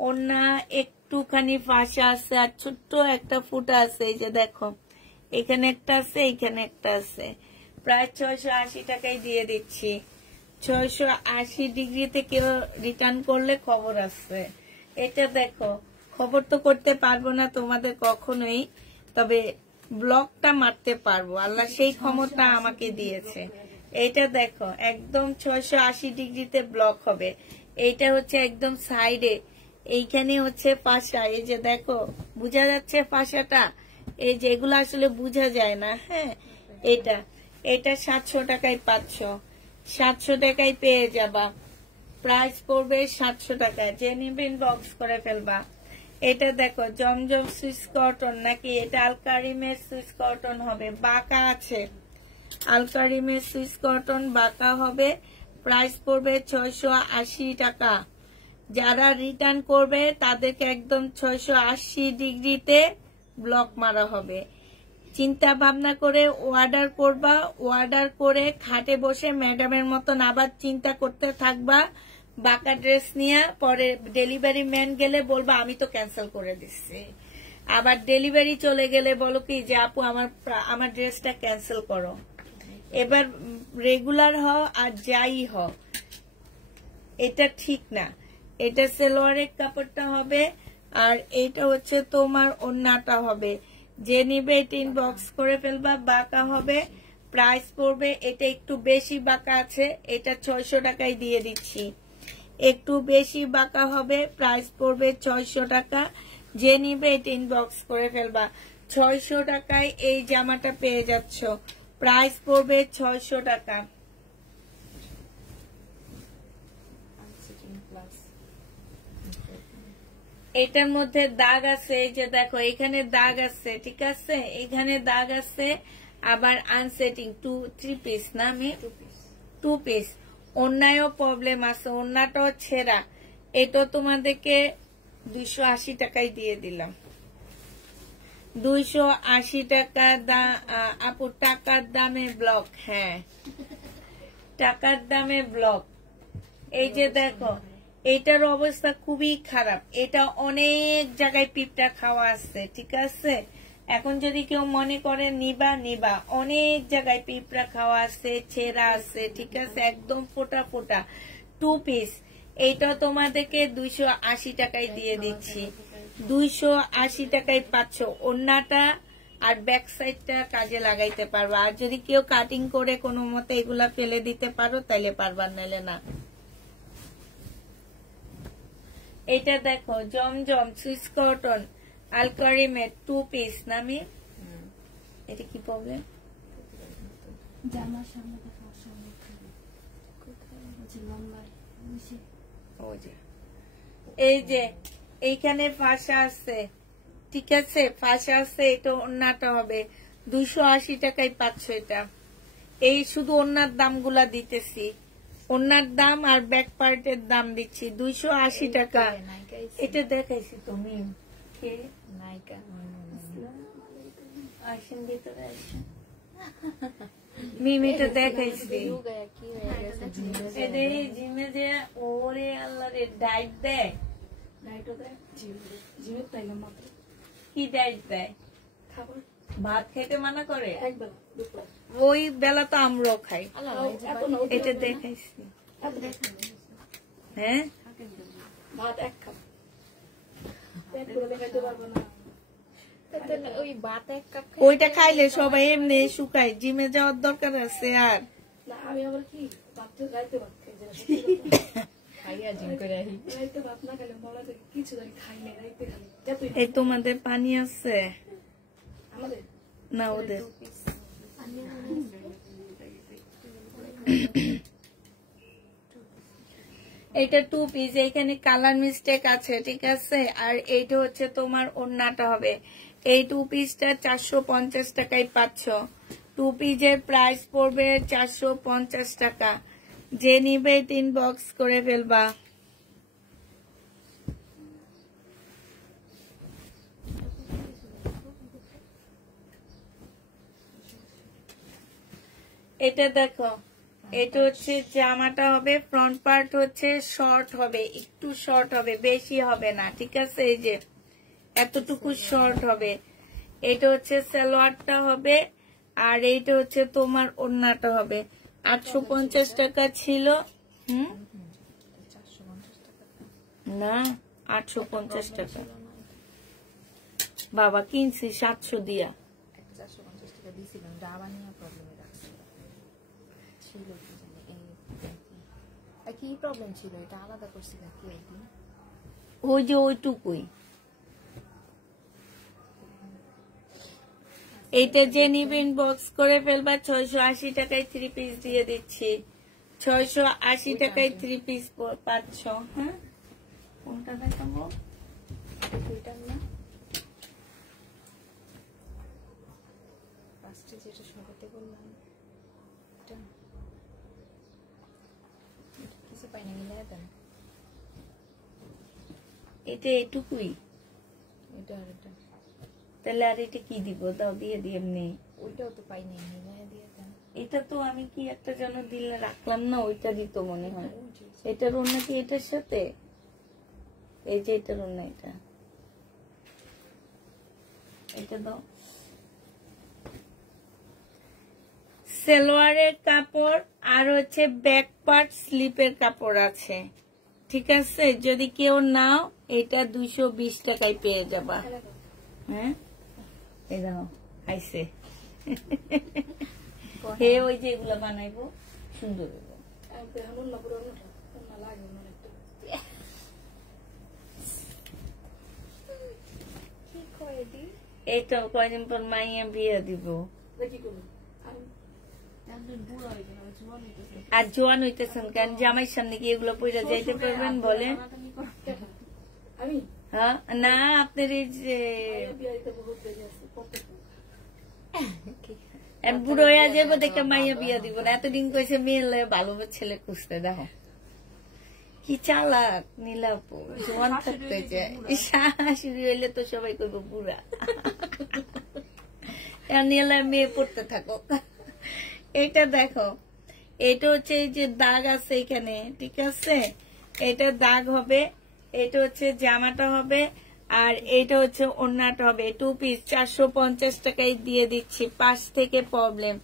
ওনা একটুখানি ফাঁসা আছে আর ছোট্ট একটা ফুটা আছে, এই যে দেখো এখানে একটা আছে, এইখানে একটা আছে। প্রায় 680 টাকায় দিয়ে দিচ্ছি। 680 ডিগ্রিতে কেউ রিটার্ন করলে খবর আছে। এটা দেখো, খবর তো করতে পারবো না তোমাদের কখনোই, তবে ব্লকটা মারতে পারবো, আল্লাহ সেই ক্ষমতা আমাকে দিয়েছে। এটা দেখো একদম 680 ডিগ্রিতে ব্লক হবে। এইটা হচ্ছে একদম সাইডে, এইখানে হচ্ছে পাশা, এই যে দেখো বোঝা যাচ্ছে পাশাটা, এই যে এগুলো আসলে বোঝা যায় না। হ্যাঁ, এটা 700 টাকায় পাচ্ছ। 700 টাকায় পেয়ে যাবা। প্রাইস পড়বে 700 টাকা। যে নিবেন বক্স করে ফেলবা। এটা দেখো জমজম সুইস কটন, নাকি এটা আলকারিমের সুইস কটন হবে, বাঁকা আছে। আলকারিমের সুইস কটন বাঁকা হবে। প্রাইস পড়বে 680 টাকা। যারা রিটার্ন করবে তাদেরকে একদম 680 ডিগ্রিতে ব্লক মারা হবে। চিন্তা ভাবনা করে অর্ডার করবা, অর্ডার করে খাটে বসে ম্যাডামের মতন আবার চিন্তা করতে থাকবা বাঁকা ড্রেস নিয়ে। পরে ডেলিভারি ম্যান গেলে বলবা আমি তো ক্যান্সেল করে দিচ্ছি। আবার ডেলিভারি চলে গেলে বলো কি যে আপু আমার ড্রেসটা ক্যান্সেল করো। এবার রেগুলার হও আর যাই হও, এটা ঠিক না। এটা সেলোয়ারের কাপড়টা হবে, আর এটা হচ্ছে তোমার ওড়নাটা হবে। যে নিবে এটা ইনবক্স করে ফেলবা। বাঁকা হবে, প্রাইস পড়বে, এটা একটু বেশি বাঁকা আছে, এটা 600 টাকায় দিয়ে দিচ্ছি। একটু বেশি বাঁকা হবে, প্রাইস পড়বে 600 টাকা। যে নিবে এটা ইনবক্স করে ফেলবা। 600 টাকায় এই জামাটা পেয়ে যাচ্ছ। প্রাইস পড়বে 600 টাকা। এটার মধ্যে দাগ আছে, এই যে দেখো এখানে দাগ আছে, ঠিক আছে, এখানে দাগ আছে, আবার আনসেটিং 3 পিস না, আমি 2 পিস। অন্যায়ও প্রবলেম আছে, অন্যটাও ছেঁড়া। এটা তোমাদেরকে 280 টাকায় দিয়ে দিলাম, 280 টাকা। আপু টাকার দামে ব্লক, হ্যাঁ টাকার দামে ব্লক। এই যে দেখো এটার অবস্থা খুবই খারাপ, এটা অনেক জায়গায় পিঁপড়া খাওয়া আছে, ঠিক আছে। এখন যদি কেউ মনে করে নিবা নিবা, অনেক জায়গায় পিঁপড়া খাওয়া আছে, ছেঁড়া আছে, ঠিক আছে, একদম ফোটা ফোটা 2 পিস। এইটা তোমাদেরকে 280 টাকায় দিয়ে দিচ্ছি, 280 টাকায় পাচ্ছ। ওন্নাটা আর ব্যাক সাইডটা কাজে লাগাইতে পারবা। আর যদি কেউ কাটিং করে কোনো মতে এগুলা ফেলে দিতে পারো তাইলে পারবা, নাইলে না। এটা দেখো জমজম সুইস কটন আলকারিমের 2 পিস নামি। এটা কি প্রবলেম? জামার সামনে দেখা সামনে লম্বায় এই যে এইখানে ফাঁসা আছে, ঠিক আছে, ফাঁসা আছে। এটা ওন্নাটা হবে 280 টাকায় পাচ্ছ। এটা এই শুধু ওন্নার দামগুলা দিতেছি, ওন্নার দাম আর ব্যাক পার্টের দাম দিচ্ছি 280 টাকা। এটা দেখাইছি তুমি নায়িকা আসেন ভিতরে আসেন, মিমিটা দেখাইছি। জিমে যে ওরে আল্লাহ রে ডাইট দেয়, কি ডাইট দেয়? ভাত খেতে মানা করে, ওই বেলা তো আমরাও খাই। এটা দেখাইছি, হ্যাঁ ভাত 1 কাপ ওই ভাত 1 কাপ ওইটা খাইলে সবাই এমনি শুকায়, জিমে যাওয়ার দরকার আছে। আর আমি আবার কি ভাত রাইতে ভাত খাই, খাইয়া জিম করে আহি, রাইতে ভাত না খেলে মলা থেকে কিছু খাই না, রাইতে খালি। এই তোমাদের পানি আছে আমাদের না ওদের? এটা 2 পিস, এইখানে কালার মিস্টেক আছে, ঠিক আছে। আর এইটা হচ্ছে তোমার ওন্নাটা হবে। এই 2 পিসটা 450 টাকায় পাচ্ছ। 2 পিসের প্রাইস পড়বে 450 টাকা। যে নিবে 3 বক্স করে ফেলবা। এটা দেখো, এটা হচ্ছে জামাটা হবে, ফ্রন্ট পার্ট হচ্ছে শর্ট হবে, একটু শর্ট হবে, বেশি হবে না, ঠিক আছে। এই যে এতটুকু শর্ট হবে। এটা হচ্ছে সালোয়ারটা হবে, আর এইটা হচ্ছে তোমার ওড়নাটা হবে। 850 টাকা ছিল, না 850 টাকা বাবা কিনছি 700 দিয়া। 450 টাকা দিয়েছিলাম, ডাবা নিয়ে প্রবলেমে রাখছিল, ছিল কি জানি এই কি প্রবলেম ছিল, এটা আলাদা করছিল কি একদিন, ওই যে ওইটুকুই। এইটা যে নিবেন বক্স করে ফেলবা। 680 টাকায় 3 পিস দিয়ে দিচ্ছি, 680 টাকায় 3 পিস পাচ্ছ। হ্যাঁ কোনটা দেখাবো? এটা না ফার্স্টে যেটা শুরুতে বললাম, এটা কিছু পাই না, মিলাই দেন। এটা এটুকুই, এটা আর এটা, তাহলে আর এটা কি দিব? দাও দিয়ে দিয়ে এমনি। ওইটাও তো পাই না, মিলাই দিয়ে দেন। এটা তো আমি কি একটা যেন দিলে রাখলাম না, ওইটা দিত মনে হয়। এটার অন্য কি এটার সাথে? এই যে এটার অন্য, এটা এটা দাও। সালোয়ারের কাপড় আর হচ্ছে ব্যাক পার্ট স্লিপের কাপড় আছে, ঠিক আছে। যদি কেউ নাও এটা 220 টাকায় পেয়ে যাবা। হ্যাঁ এই দাও আইসে হে, ওই যে এগুলা বানাইবো সুন্দর হইব। এই তো কয়দিন পর মাইয়া বিয়ে দিব, আর জোয়ান হইতেছেন কেন? জামাইয়ের সামনে কি এগুলো পয়সা যাইতে পারবেন বলে? হ্যাঁ না আপনার এই যে বুড়ো হয়ে যাবো দেখে মাইয়া বিয়া দিব না, এতদিন কইছে মেয়ে ভালো ছেলে খুঁজতে, দেখো কি চালাক নীলাপু, জোয়ান থাকতে চায়, শাশুড়ি হইলে তো সবাই করবো বুড়া, নীলা মেয়ে পড়তে থাকো। এটা দেখো, এটা হচ্ছে এই যে দাগ আছে এখানে, ঠিক আছে, এটা দাগ হবে, এটা হচ্ছে জামাটা হবে, আর এটা হচ্ছে ওড়নাটা হবে। 2 পিস 450 টাকায় দিয়ে দিচ্ছি, 5 থেকে প্রবলেম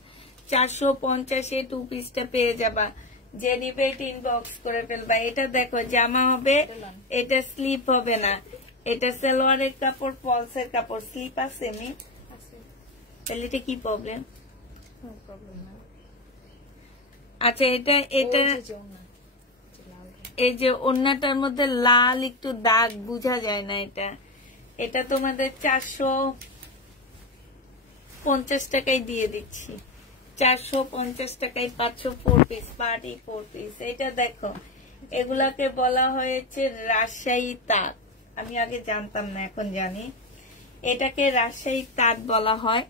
450-এ 2 পিসটা পেয়ে যাবা। যে নিবে ইনবক্স করে ফেলবা। এটা দেখো জামা হবে, এটা স্লিপ হবে না, এটা সালোয়ারের কাপড়, পলসের কাপড়, স্লিপ আছে মি, তাহলে এটা কি প্রবলেম? আচ্ছা এটা এটা এই যে ওড়নাটার মধ্যে লাল একটু দাগ বোঝা যায় না, এটা এটা তোমাদের 450 টাকায় দিয়ে দিচ্ছি, 450 টাকায় 504 পিস পার্টি 4 পিস। এটা দেখো, এগুলাকে বলা হয়েছে রাজশাহী তাঁত, আমি আগে জানতাম না, এখন জানি। এটাকে রাজশাহী তাঁত বলা হয়।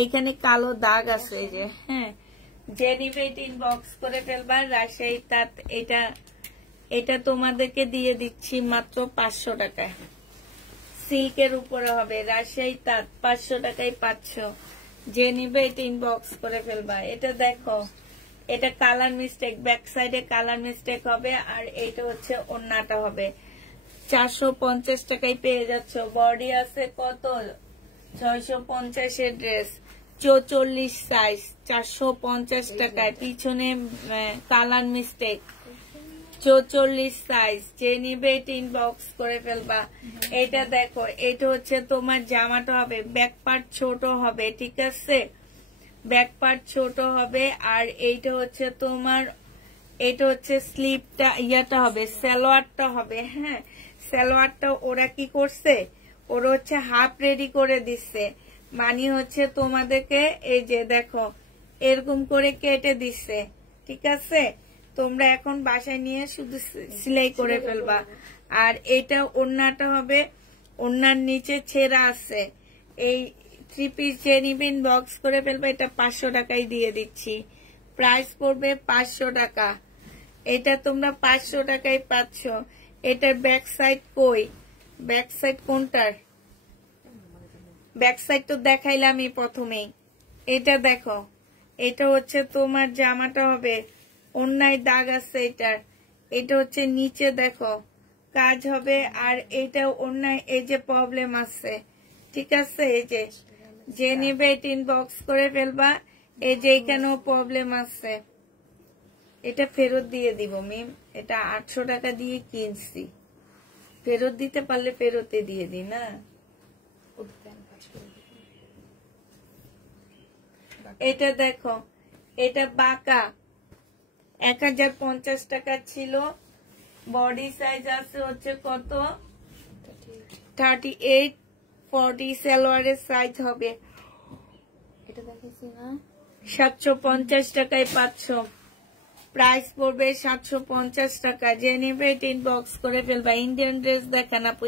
এইখানে কালো দাগ আছে এই যে, হ্যাঁ, যে নিবে ইনবক্স করে ফেলবা। রাজশাহী তাঁত, এটা এটা তোমাদেরকে দিয়ে দিচ্ছি মাত্র 500 টাকায়, সিল্কের উপরে হবে, রাজশাহী তাঁত 500 টাকায় 500। যে নিবে এটা ইনবক্স করে ফেলবা। এটা দেখো, এটা কালার মিস্টেক, ব্যাক সাইডে কালার মিস্টেক হবে, আর এইটা হচ্ছে ওড়নাটা হবে। 450 টাকায় পেয়ে যাচ্ছ। বডি আছে কত? 650 এর ড্রেস, 44 সাইজ, 450 টাকায়। পিছনে কালার মিস্টেক, 44 সাইজ। যে নিবে এটা ইনবক্স করে ফেলবা। এটা দেখো, এটা হচ্ছে তোমার জামাটা হবে, ব্যাক পার্ট ছোট হবে, ঠিক আছে, ব্যাক পার্ট ছোট হবে, আর এইটা হচ্ছে তোমার, এটা হচ্ছে স্লিপটা, ইয়াটা হবে, সালোয়ারটা হবে, হ্যাঁ, সালোয়ারটা ওরা কি করছে, ওরা হচ্ছে হাফ রেডি করে দিচ্ছে, মানে হচ্ছে তোমাদেরকে এই যে দেখো এরকম করে কেটে দিচ্ছে, ঠিক আছে, তোমরা এখন বাসায় নিয়ে শুধু সেলাই করে ফেলবা। আর এটা ওড়নাটা হবে, ওড়নার নিচে ছেঁড়া আছে। এই 3 পিস যে নিবেন বক্স করে ফেলবা। এটা 500 টাকায় দিয়ে দিচ্ছি, প্রাইস পড়বে 500 টাকা। এটা তোমরা 500 টাকায় পাচ্ছ। এটার ব্যাক সাইড কই? ব্যাক সাইড কোনটার? ব্যাক সাইড তো দেখাইলামই প্রথমেই। এটা দেখো, এটা হচ্ছে তোমার জামাটা হবে, ওড়নায় দাগ আছে এটার, এটা হচ্ছে নিচে দেখো কাজ হবে, আর এটা ওড়নায় এই যে প্রবলেম আছে, ঠিক আছে, এই যে যে নিবে ইনবক্স করে ফেলবা। এই যে এখানেও প্রবলেম আছে, এটা ফেরত দিয়ে দিব মিম, এটা 800 টাকা দিয়ে কিনছি, ফেরত দিতে পারলে ফেরতে দিয়ে দি না। এটা দেখো, এটা বাঁকা, 1050 টাকা ছিল। বডি সাইজ আছে হচ্ছে কত? 38, 40 সালোয়ারের সাইজ হবে। এটা দেখেছি না, 750 টাকায় 500, প্রাইস পড়বে 750 টাকা। যে নেবে ইনবক্স করে ফেলবা। ইন্ডিয়ান ড্রেস দেখেন আপু,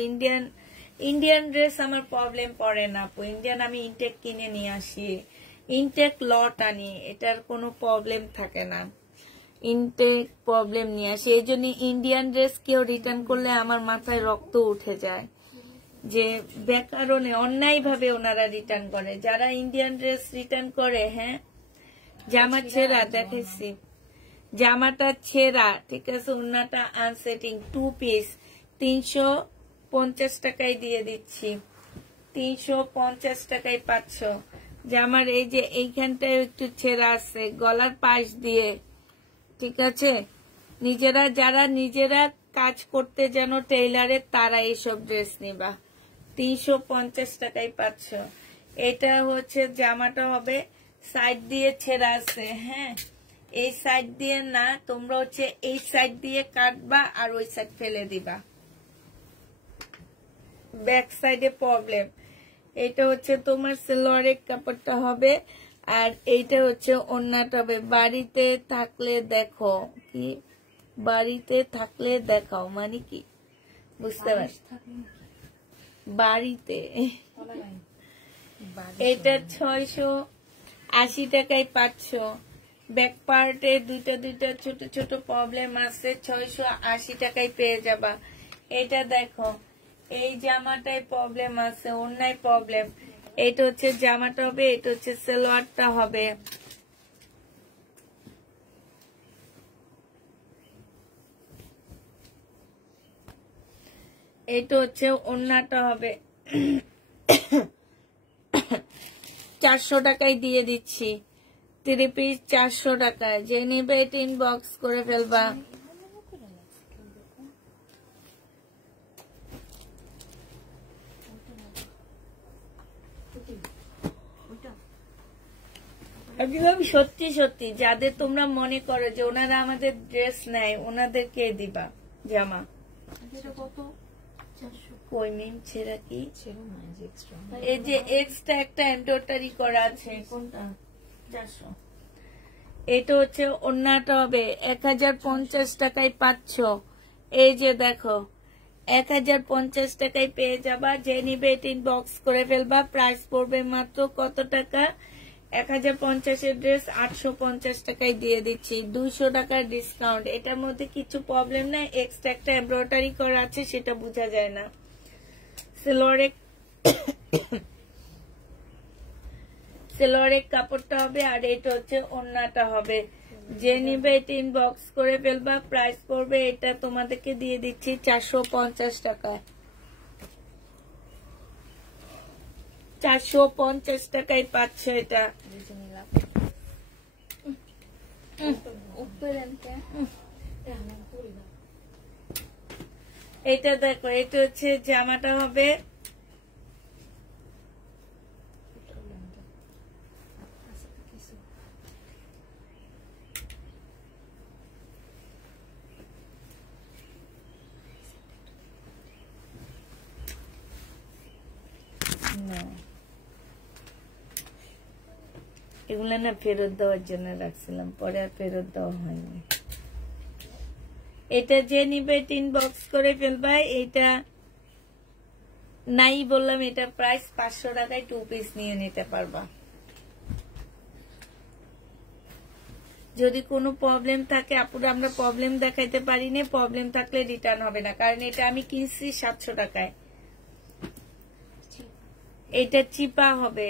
ইন্ডিয়ান ড্রেস আমার প্রবলেম পড়ে না আপু, ইন্ডিয়ান আমি ইনটেক কিনে নিয়ে আসি, ইনটেক লট আনি, এটার কোনো প্রবলেম থাকে না, ইনটেক প্রবলেম নিয়ে আসি। এই জন্য ইন্ডিয়ান ড্রেস কেউ রিটার্ন করলে আমার মাথায় রক্ত উঠে যায়, যে বেকারণে অন্যায় ভাবে ওনারা রিটার্ন করে। যারা ইন্ডিয়ান ড্রেস রিটার্ন করে, হ্যাঁ, জামা ছেঁড়া দেখেছি, জামাটা ছেঁড়া, ঠিক আছে, ওড়নাটা আনসেটিং, 2 পিস 350 টাকায় দিয়ে দিচ্ছি, 350 টাকায় 500। জামার এই যে এইখানটায় একটু ছেঁড়া আছে গলার পাশ দিয়ে, ঠিক আছে, নিজেরা যারা নিজেরা কাজ করতে যেন টেইলারের, তারা এইসব ড্রেস নিবা। 350 টাকায় 500। এটা হচ্ছে জামাটা হবে, সাইড দিয়ে ছেঁড়া আছে, হ্যাঁ, এই সাইড দিয়ে না, তোমরা হচ্ছে এই সাইড দিয়ে কাটবা আর ওই সাইড ফেলে দিবা, ব্যাক সাইডে প্রবলেম। এটা হচ্ছে তোমার সালোয়ারের কাপড়টা হবে, আর এইটা হচ্ছে ওড়নাটা হবে। বাড়িতে থাকলে দেখো, কি বাড়িতে থাকলে দেখাও মানে কি বুঝতে পারছি? বাড়িতে এটা 680 টাকায় পাচ্ছ। ব্যাক পার্টে দুইটা ছোট ছোট প্রবলেম আছে, 680 টাকায় পেয়ে যাবা। এটা দেখো, এই জামাটায় প্রবলেম আছে, অন্যায় প্রবলেম। এটা হচ্ছে জামাটা হবে, এটা হচ্ছে সালোয়ারটা হবে। এটা হচ্ছে ওড়নাটা হবে। 400 টাকায় দিয়ে দিচ্ছি, 3 পিস 400 টাকায়। যে নিবে এটা ইনবক্স করে ফেলবা। একদম সত্যি সত্যি, যাদের তোমরা মনে করো যে ওনারা আমাদের ড্রেস নেয়, ওনাদেরকে দিবা জামা। কই মিম ছেড়া কি, এই যে এক্সট্রা একটা এমব্রয়ডারি করা আছে, কোনটা 400। এটা হচ্ছে ওড়নাটা হবে 1050 টাকায় পাচ্ছ। এই যে দেখো 1050 টাকায় পেয়ে যাবা। যে নিবে এটা ইনবক্স করে ফেলবা। প্রাইস পড়বে মাত্র কত টাকা, 1050 এর ড্রেস 850 টাকায় দিয়ে দিচ্ছি, 200 টাকার ডিসকাউন্ট। এটার মধ্যে কিছু প্রবলেম নাই, এক্সট্রা একটা এমব্রয়ডারি করা আছে, সেটা বোঝা যায় না। সেলোয়ারের কাপড়টা হবে, আর এটা হচ্ছে ওড়নাটা হবে। যে নিবে এটা ইনবক্স করে ফেলবা। প্রাইস পড়বে এটা তোমাদেরকে দিয়ে দিচ্ছি 450 টাকায়। 450 টাকায় পাচ্ছ এটা। এটা দেখো, এটা হচ্ছে জামাটা হবে। এগুলো না ফেরত দেওয়ার জন্য রাখছিলাম, পরে আর ফেরত দেওয়া হয়নি। এটা যে নিবে ইনবক্স করে ফেলবা। এটা নাই বললাম, এটা প্রাইস 500 টাকায় 2 পিস নিয়ে নিতে পারবা। যদি কোনো প্রবলেম থাকে আপুরা, আমরা প্রবলেম দেখাইতে পারি না, প্রবলেম থাকলে রিটার্ন হবে না, কারণ এটা আমি কিনছি 700 টাকায়। এটা চিপা হবে,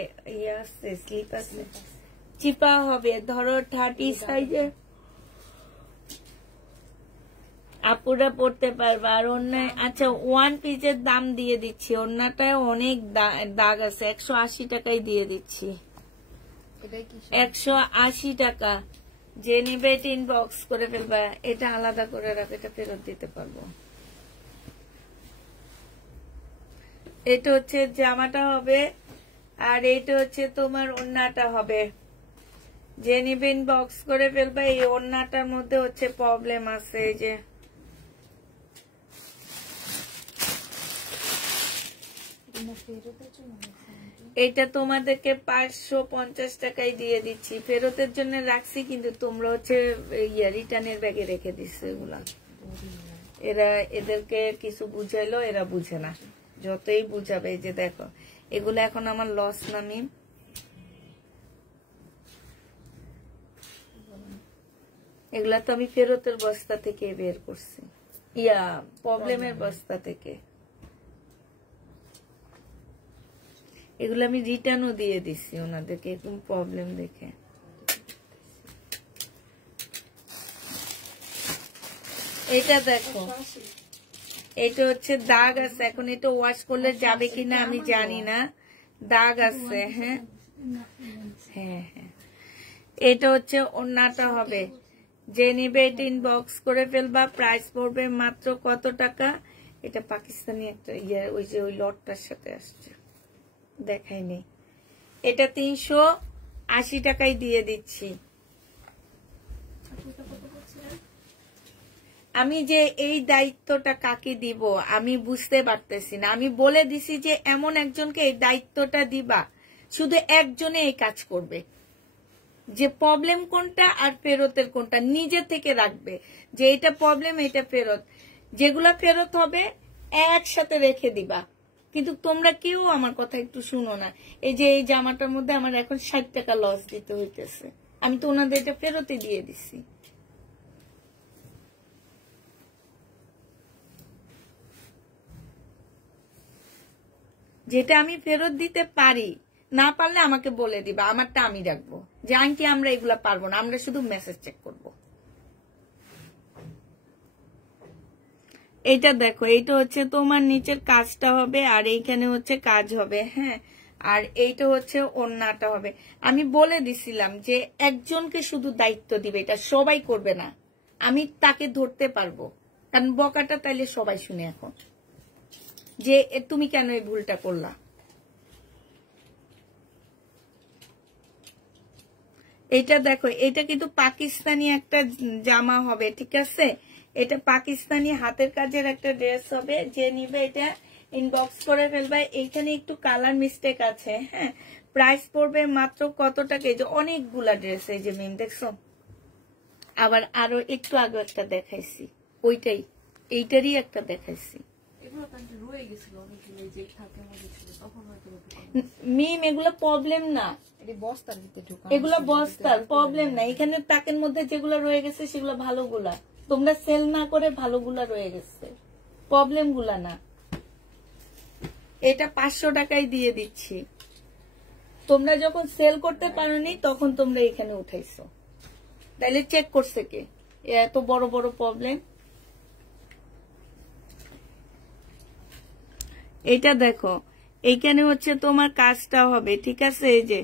স্লিপ আছে, চিপা হবে। ধরো 30 সাইজে আপুরা পড়তে পারবা। আর অন্যায়, আচ্ছা 1 পিসের দাম দিয়ে দিচ্ছি, অন্যটায় অনেক দাগ আছে, 180 টাকায় দিয়ে দিচ্ছি, 180 টাকা। যে নেবে এটা ইনবক্স করে ফেলবা। এটা আলাদা করে রাখ, এটা ফেরত দিতে পারবো। এটা হচ্ছে জামাটা হবে, আর এইটা হচ্ছে তোমার ওড়নাটা হবে। যে নিবে ইনবক্স করে ফেলবা। এই ওড়নাটার মধ্যে হচ্ছে প্রবলেম আছে, এই যে এইটা তোমাদেরকে 550 টাকায় দিয়ে দিচ্ছি। ফেরতের জন্য রাখছি, কিন্তু তোমরা হচ্ছে রিটার্নের ব্যাগে রেখে দিচ্ছ এগুলা। এরা এদেরকে কিছু বুঝাইলো, এরা বুঝে না, যতই বুঝাবে। এই যে দেখো, এগুলো এখন আমার লস নামি। এগুলা তো আমি ফেরতের বস্তা থেকে বের করছি, প্রবলেমের বস্তা থেকে। এগুলো আমি রিটার্নও দিয়ে দিচ্ছি ওনাদেরকে, এরকম প্রবলেম দেখে। এটা দেখো, এটা হচ্ছে দাগ আছে। এখন এটা ওয়াশ করলে যাবে কিনা আমি জানি না, দাগ আছে। হ্যাঁ হ্যাঁ হ্যাঁ, এটা হচ্ছে ওড়নাটা হবে। যে নিবে এটা ইনবক্স করে ফেলবা। প্রাইস পড়বে মাত্র কত টাকা, এটা পাকিস্তানি একটা ওই যে ওই লটটার সাথে আসছে, দেখাইনি। এটা 380 টাকায় দিয়ে দিচ্ছি। আমি যে এই দায়িত্বটা কাকে দিব আমি বুঝতে পারতেছি না। আমি বলে দিছি যে এমন একজনকে এই দায়িত্বটা দিবা, শুধু একজনে এই কাজ করবে, যে প্রবলেম কোনটা আর ফেরতের কোনটা নিজে থেকে রাখবে, যে এটা প্রবলেম এটা ফেরত। যেগুলা ফেরত হবে একসাথে রেখে দিবা, কিন্তু তোমরা কেউ আমার কথা একটু শুনো না। এই যে এই জামাটার মধ্যে আমার এখন 60 টাকা লস দিতে হইতেছে, আমি তো ওনাদের এটা ফেরতে দিয়ে দিছি। যেটা আমি ফেরত দিতে পারি, না পারলে আমাকে বলে দিবা, আমারটা আমি রাখবো যে আন্টি আমরা এগুলা পারবো না, আমরা শুধু মেসেজ চেক করব। এটা দেখো, এইটা হচ্ছে তোমার নিচের কাজটা হবে, আর এইখানে হচ্ছে কাজ হবে, হ্যাঁ, আর এইটা হচ্ছে ওড়নাটা হবে। আমি বলে দিছিলাম যে একজনকে শুধু দায়িত্ব দিবে, এটা সবাই করবে না, আমি তাকে ধরতে পারবো, কারণ বকাটা তাইলে সবাই শুনে এখন যে তুমি কেন এই ভুলটা করলা। এটা দেখো, এটা কিন্তু পাকিস্তানি একটা জামা হবে, ঠিক আছে, এটা পাকিস্তানি হাতের কাজের একটা ড্রেস হবে। যে নিবে এটা ইনবক্স করে ফেলবে। এইখানে একটু কালার মিস্টেক আছে, হ্যাঁ, প্রাইস পড়বে মাত্র কত টাকা। এই যে অনেকগুলা ড্রেস, এই যে মিম দেখছো, আবার আরো একটু আগে একটা দেখাইছি, ওইটাই এইটারই একটা দেখাইছি। মিম এগুলো প্রবলেম না, এগুলো বস্তার প্রবলেম না, এখানে তাকের মধ্যে যেগুলো রয়ে গেছে সেগুলো ভালোগুলা, তোমরা সেল না করে ভালোগুলা রয়ে গেছে, প্রবলেম গুলা না। এটা 500 টাকায় দিয়ে দিচ্ছি, তোমরা যখন সেল করতে পারোনি তখন তোমরা এখানে উঠাইছো, তাইলে চেক করছে কে এত বড় বড় প্রবলেম। এটা দেখো, এইখানে হচ্ছে তোমার কাজটা হবে, ঠিক আছে, এই যে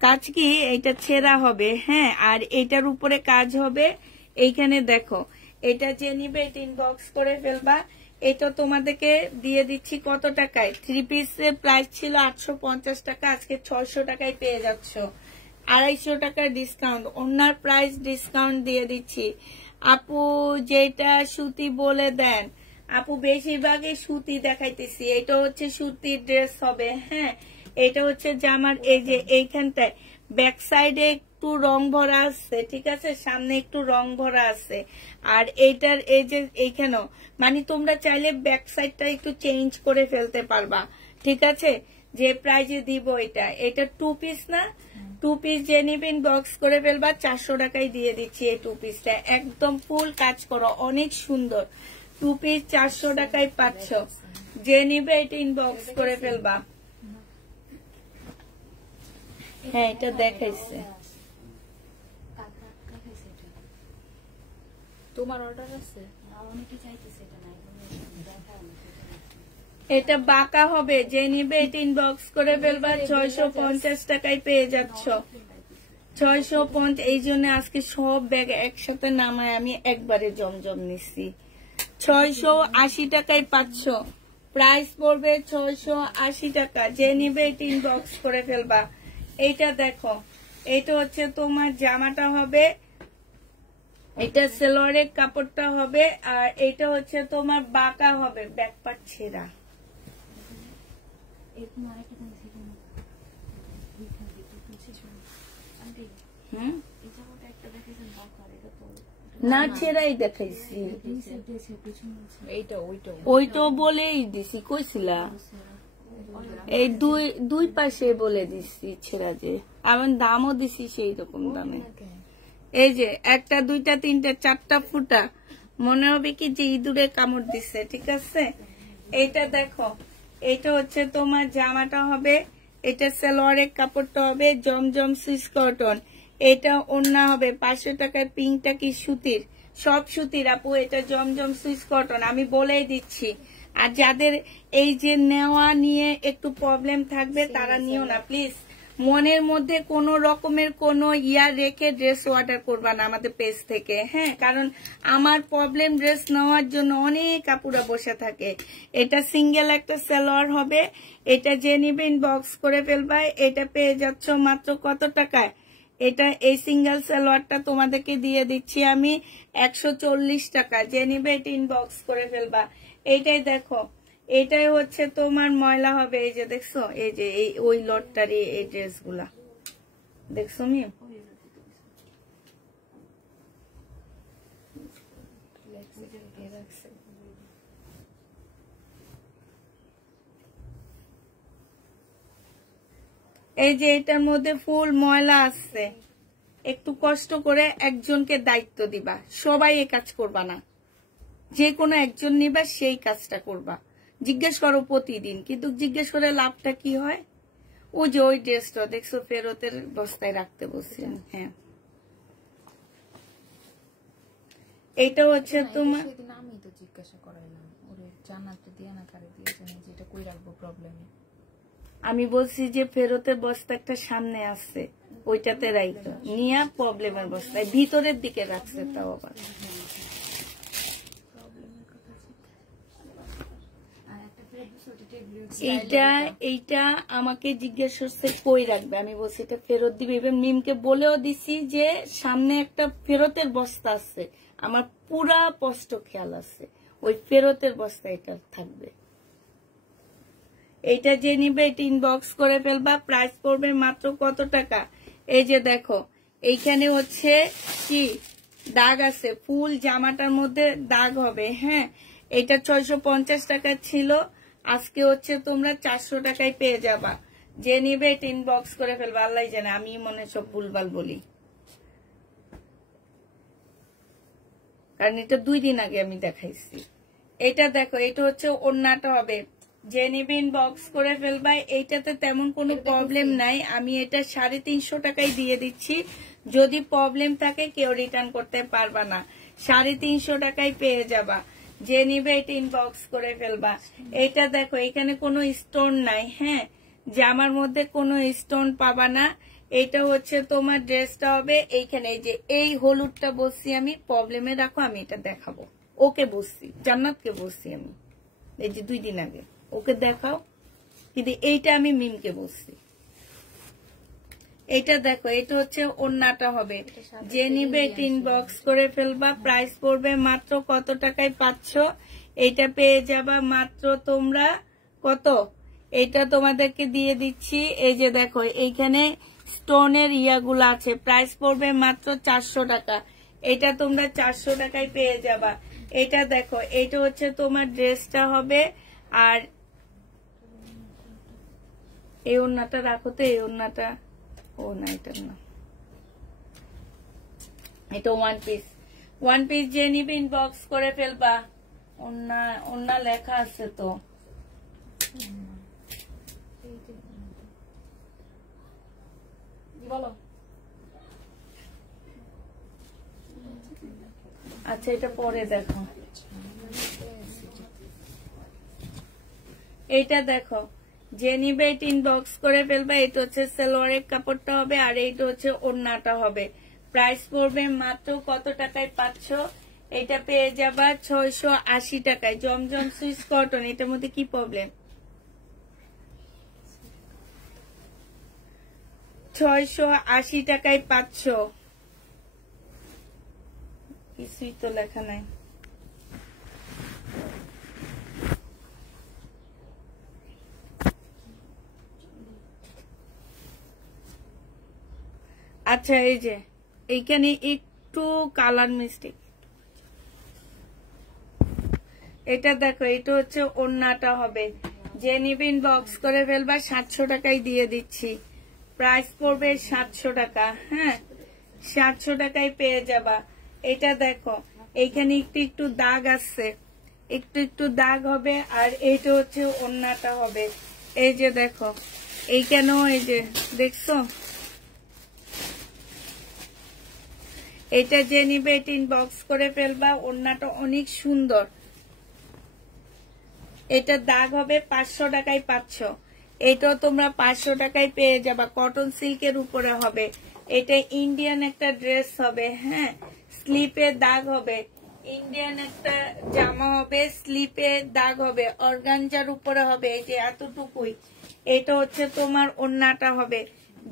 কাজ কি, এটা ছেঁড়া হবে, হ্যাঁ, আর এটার উপরে কাজ হবে। এইখানে দেখো, এটা যে নিবে এটা ইনবক্স করে ফেলবা। এটা তোমাদেরকে দিয়ে দিচ্ছি কত টাকায়, 3 পিসের প্রাইস ছিল 850 টাকা, আজকে 600 টাকায় পেয়ে যাচ্ছ, 250 টাকার ডিসকাউন্ট, ওনার প্রাইস ডিসকাউন্ট দিয়ে দিচ্ছি। আপু যেটা সুতি বলে দেন, আপু বেশিরভাগই সুতি দেখাইতেছি, এটা হচ্ছে সুতির ড্রেস হবে, হ্যাঁ, এটা হচ্ছে জামার এই যে এইখানটায় ব্যাক সাইডে একটু রং ভরা আছে, ঠিক আছে, সামনে একটু রং ভরা আছে, আর এইটার এই যে এইখানেও, মানে তোমরা চাইলে ব্যাক সাইডটা একটু চেঞ্জ করে ফেলতে পারবা, ঠিক আছে। যে প্রাইজে দিব এটা, এটা 2 পিস না, 2 পিস যে নিবেন বক্স করে ফেলবা, 400 টাকায় দিয়ে দিচ্ছি এই 2 পিসটা, একদম ফুল কাজ করো, অনেক সুন্দর, 2 পিস 400 টাকায় পাচ্ছ। যে নিবে এটা ইনবক্স করে ফেলবা। হ্যাঁ, এটা দেখাইছে, তোমার অর্ডার আছে, এটা বাঁকা হবে, যে নিবে এটা ইনবক্স করে ফেলবা, 650 টাকায় পেয়ে যাচ্ছ, 650। এই জন্য আজকে সব ব্যাগ একসাথে নামায় আমি একবারে জমজম নিচ্ছি, 680 টাকায় পাচ্ছ, প্রাইস পড়বে 680 টাকা। যে নিবে এটা ইনবক্স করে ফেলবা। এইটা দেখো, এটা হচ্ছে তোমার জামাটা হবে, এটা সেলোয়ারের কাপড়টা হবে, আর এটা হচ্ছে তোমার বাঁকা হবে, ব্যাক পার্ট ছেঁড়া। না ছেড়াই দেখাইছি, ওইটাও বলেই দিছি, কইছিলা এই দুই পাশে বলে দিছি ছেড়া, যে আমার দামও দিছি সেই রকম দামে। এই যে 1 2 3 4 ফুটা, মনে হবে কি যে ইঁদুরে কামড় দিচ্ছে, ঠিক আছে। এইটা দেখো, এইটা হচ্ছে তোমার জামাটা হবে, এটা সালোয়ারের কাপড়টা হবে জমজম সুইস কটন, এটা ওড়না হবে 500 টাকার, পিঙ্কটা কি সুতির, সব সুতির আপু, এটা জমজম সুইস কটন, আমি বলেই দিচ্ছি। আর যাদের এই যে নেওয়া নিয়ে একটু প্রবলেম থাকবে তারা নিও না প্লিজ, মনের মধ্যে কোনো রকমের কোনো ইয়া রেখে ড্রেস অর্ডার করবা না আমাদের পেজ থেকে, হ্যাঁ, কারণ আমার প্রবলেম ড্রেস নেওয়ার জন্য অনেক আপুরা বসে থাকে। এটা সিঙ্গেল একটা সালোয়ার হবে, এটা যে নিবে ইনবক্স করে ফেলবা, এটা পেয়ে যাচ্ছ মাত্র কত টাকায়, এটা এই সিঙ্গেল সালোয়ারটা তোমাদেরকে দিয়ে দিচ্ছি আমি 140 টাকা। যে নিবে এটা ইনবক্স করে ফেলবা। এইটাই দেখো, এটাই হচ্ছে তোমার ময়লা হবে, এই যে দেখছো, এই যে এই ওই লটটারই এই ড্রেস গুলা দেখছো মিম, এই যে এটার মধ্যে ফুল ময়লা আছে, একটু কষ্ট করে একজনকে দায়িত্ব দিবা, সবাই এই কাজ করবা না, যে কোনো একজন নিবা সেই কাজটা করবা। জিজ্ঞেস করো প্রতিদিন, কিন্তু জিজ্ঞেস করে লাভটা কি হয়? ও যে ওই ড্রেসটা দেখছো ফেরতের বস্তায় রাখতে বলছেন। হ্যাঁ এইটা হচ্ছে তোমার, সেদিন আমি তো জিজ্ঞাসা করাইলাম ওরে, জান্নাতে দিয়া না কারে দিয়েছেন যেটা কই রাখবো প্রবলেমে। আমি বলছি যে ফেরতের বস্তা একটা সামনে আছে, ওইটাতে রাখতো নিয়া প্রবলেমের বস্তায় ভিতরের দিকে রাখছে, তাও আবার এইটা আমাকে জিজ্ঞেস করছে কই রাখবে, আমি বলছি এটা ফেরত দিবে। এবং মিমকে বলেও দিছি যে সামনে একটা ফেরতের বস্তা আছে, আমার পুরা স্পষ্ট খেয়াল আছে, ওই ফেরতের বস্তা এটা থাকবে। এইটা যে নিবে এটা ইনবক্স করে ফেলবা, প্রাইস পড়বে মাত্র কত টাকা? এই যে দেখো এইখানে হচ্ছে কি দাগ আছে, ফুল জামাটার মধ্যে দাগ হবে। হ্যাঁ এটা 650 টাকা ছিল, আজকে হচ্ছে তোমরা 400 টাকায় পেয়ে যাবা। যে নিবে এটা ইনবক্স করে ফেলবা, আল্লাহ জানে আমি মনে সব ভুলভাল বলি, কারণ এটা 2 দিন আগে আমি দেখাইছি। এটা দেখো এটা হচ্ছে ওড়নাটা হবে, যে নিবে ইনবক্স করে ফেলবা। এইটাতে তেমন কোনো প্রবলেম নাই, আমি এটা 350 টাকায় দিয়ে দিচ্ছি। যদি প্রবলেম থাকে কেউ রিটার্ন করতে পারবা না, 350 টাকায় পেয়ে যাবা। যে নিবে এটা ইনবক্স করে ফেলবা। এটা দেখো এখানে কোনো স্টোন নাই, হ্যাঁ জামার মধ্যে কোনো স্টোন পাবা না। এটা হচ্ছে তোমার ড্রেসটা হবে এইখানে, এই যে এই হলুদটা বসছি আমি, প্রবলেমে রাখো আমি এটা দেখাবো, ওকে বসছি জান্নাতকে বসছি আমি, এই যে 2 দিন আগে ওকে দেখাও, কিন্তু এইটা আমি মিমকে বসছি। এটা দেখো এটা হচ্ছে ওড়নাটা হবে, যে নিবে এটা ইনবক্স করে ফেলবা। প্রাইস পড়বে মাত্র কত টাকায় পাচ্ছ? এটা পেয়ে যাবা মাত্র তোমরা কত, এটা তোমাদেরকে দিয়ে দিচ্ছি। এই যে দেখো এইখানে স্টোনের ইয়াগুলো আছে, প্রাইস পড়বে মাত্র 400 টাকা। এটা তোমরা 400 টাকায় পেয়ে যাবা। এটা দেখো এটা হচ্ছে তোমার ড্রেসটা হবে। আর এই ওড়নাটা রাখো তো, এই ওড়নাটা, ও না এটা না, এটা ওয়ান পিস যে নিবে ইনবক্স করে ফেলবা। ওড়না লেখা আছে তো, বলো। আচ্ছা এটা পরে দেখো, এইটা দেখো যে নিবে এটা ইনবক্স করে ফেলবা। এটা হচ্ছে সালোয়ারের কাপড়টা হবে, আর এইটা হচ্ছে ওড়নাটা হবে। প্রাইস পড়বে মাত্র কত টাকায় পাচ্ছ? এটা পেয়ে যাবা 680 টাকায়। জমজম সুইস কটন, এটার মধ্যে কি প্রবলেম? 680 টাকায় পাচ্ছ, কিছুই তো লেখা নাই। আচ্ছা এই যে এইখানে একটু কালার মিস্টেক, এটা দেখো এটা হচ্ছে ওড়নাটা হবে। যে নিবে ইনবক্স করে ফেলবা, 700 টাকায় দিয়ে দিচ্ছি। প্রাইস পড়বে 700 টাকা। হ্যাঁ 700 টাকায় পেয়ে যাবা। এটা দেখো এইখানে একটু একটু দাগ আছে, একটু একটু দাগ হবে, আর এইটা হচ্ছে ওড়নাটা হবে। এই যে দেখো এইখানেও এই যে দেখছো, এটা যে নিবে এটা ইনবক্স করে ফেলবা। ওড়নাটা অনেক সুন্দর, এটা দাগ হবে 500 টাকায় পাচ্ছ। এটাও তোমরা 500 টাকায় পেয়ে যাবা, কটন সিল্কের উপরে হবে। এটা ইন্ডিয়ান একটা ড্রেস হবে। হ্যাঁ স্লিপে দাগ হবে, ইন্ডিয়ান একটা জামা হবে, স্লিপে দাগ হবে, অর্গানজার উপরে হবে, এই যে এতটুকুই। এটা হচ্ছে তোমার ওড়নাটা হবে।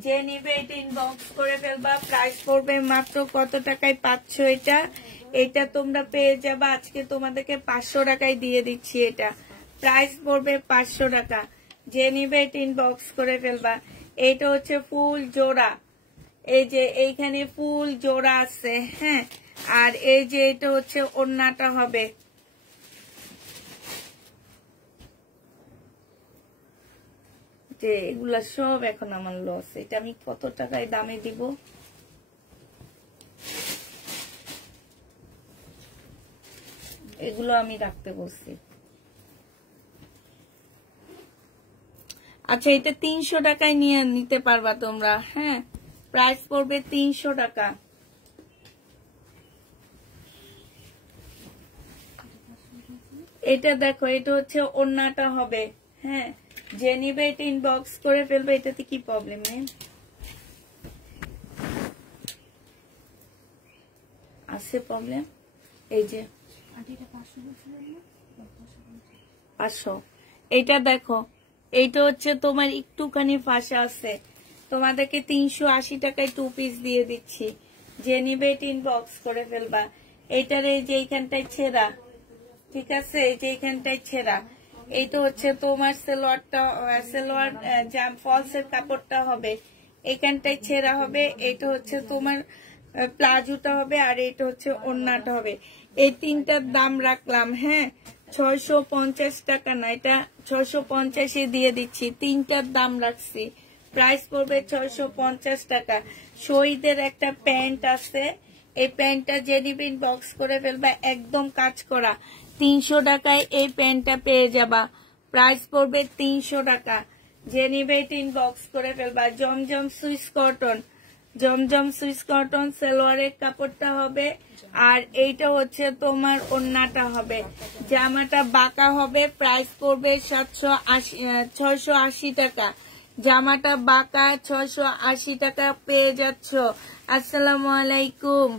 যে নিবে এটা ইনবক্স করে ফেলবা। প্রাইস পড়বে মাত্র কত টাকায় পাচ্ছ? এটা তোমরা পেয়ে যাবা, আজকে তোমাদেরকে 500 টাকায় দিয়ে দিচ্ছি। এটা প্রাইস পড়বে 500 টাকা। যে নিবে এটা ইনবক্স করে ফেলবা। এটা হচ্ছে ফুল জোড়া, এই যে এইখানে ফুল জোড়া আছে। হ্যাঁ আর এই যে এটা হচ্ছে ওড়নাটা হবে। যে এগুলা সব এখন আমার লস। এটা আমি কত টাকায় দামে দিব? এগুলো আমি রাখতে বলছি। আচ্ছা, এটা 300 টাকায় নিয়ে নিতে পারবা তোমরা। হ্যাঁ, প্রাইস পড়বে 300 টাকা। এটা দেখো, এটা হচ্ছে ওড়নাটা হবে। হ্যাঁ, যে নিবে এটা ইনবক্স করে ফেলবে। এটাতে কি প্রবলেম নেই, আছে প্রবলেম? এই যে 500। এইটা দেখো, এইটা হচ্ছে তোমার একটুখানি ফাঁসা আছে, তোমাদেরকে 380 টাকায় 2 পিস দিয়ে দিচ্ছি। যে নিবে এটা ইনবক্স করে ফেলবা। এইটার এই যে এইখানটায় ছেঁড়া, ঠিক আছে, এই যে এইখানটায় ছেঁড়া। এইটা হচ্ছে তোমার সালোয়ারটা, সালোয়ার জাম ফলসের কাপড়টা হবে, এইখানটায় ছেঁড়া হবে। এটা হচ্ছে তোমার প্লাজোটা হবে, আর এটা হচ্ছে ওড়নাটা হবে। এই তিনটার দাম রাখলাম। হ্যাঁ, 650 টাকা না, এটা 650 দিয়ে দিচ্ছি। তিনটার দাম রাখছি, প্রাইস পড়বে 650 টাকা। শহীদের একটা প্যান্ট আছে, এই প্যান্টটা যে নিবে ইনবক্স করে ফেলবা, একদম কাজ করা। 300 টাকায় এই প্যান্টটা পেয়ে যাবা, প্রাইস পড়বে 300 টাকা। যে নিবে এটা ইনবক্স করে ফেলবা। জমজম সুইস কটন, জমজম সুইস কটন সালোয়ারের কাপড়টা হবে, আর এইটা হচ্ছে তোমার ওড়নাটা হবে। জামাটা বাঁকা হবে, প্রাইস পড়বে 680 টাকা। জামাটা বাঁকা 680 টাকা পেয়ে যাচ্ছ। আসসালামু আলাইকুম।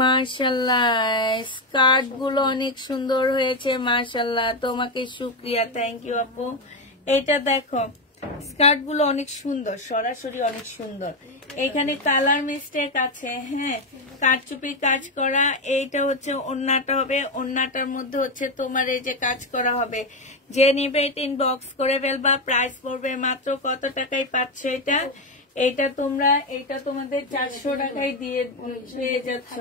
মাশাআল্লাহ, স্কার্ট গুলো অনেক সুন্দর হয়েছে। মাশাআল্লাহ, তোমাকে শুকরিয়া, থ্যাংক ইউ আপু। এটা দেখো, স্কার্ট গুলো অনেক সুন্দর, সরাসরি অনেক সুন্দর। এখানে কালার মিস্টেক আছে। হ্যাঁ, কারচুপি কাজ করা। এইটা হচ্ছে ওড়নাটা হবে, ওড়নাটার মধ্যে হচ্ছে তোমার এই যে কাজ করা হবে। যে নিবে এটা ইনবক্স করে ফেলবা, প্রাইস পড়বে মাত্র কত টাকায় পাচ্ছ এটা? এটা তোমরা, এটা তোমাদের 400 টাকায় দিয়ে পেয়ে যাচ্ছ।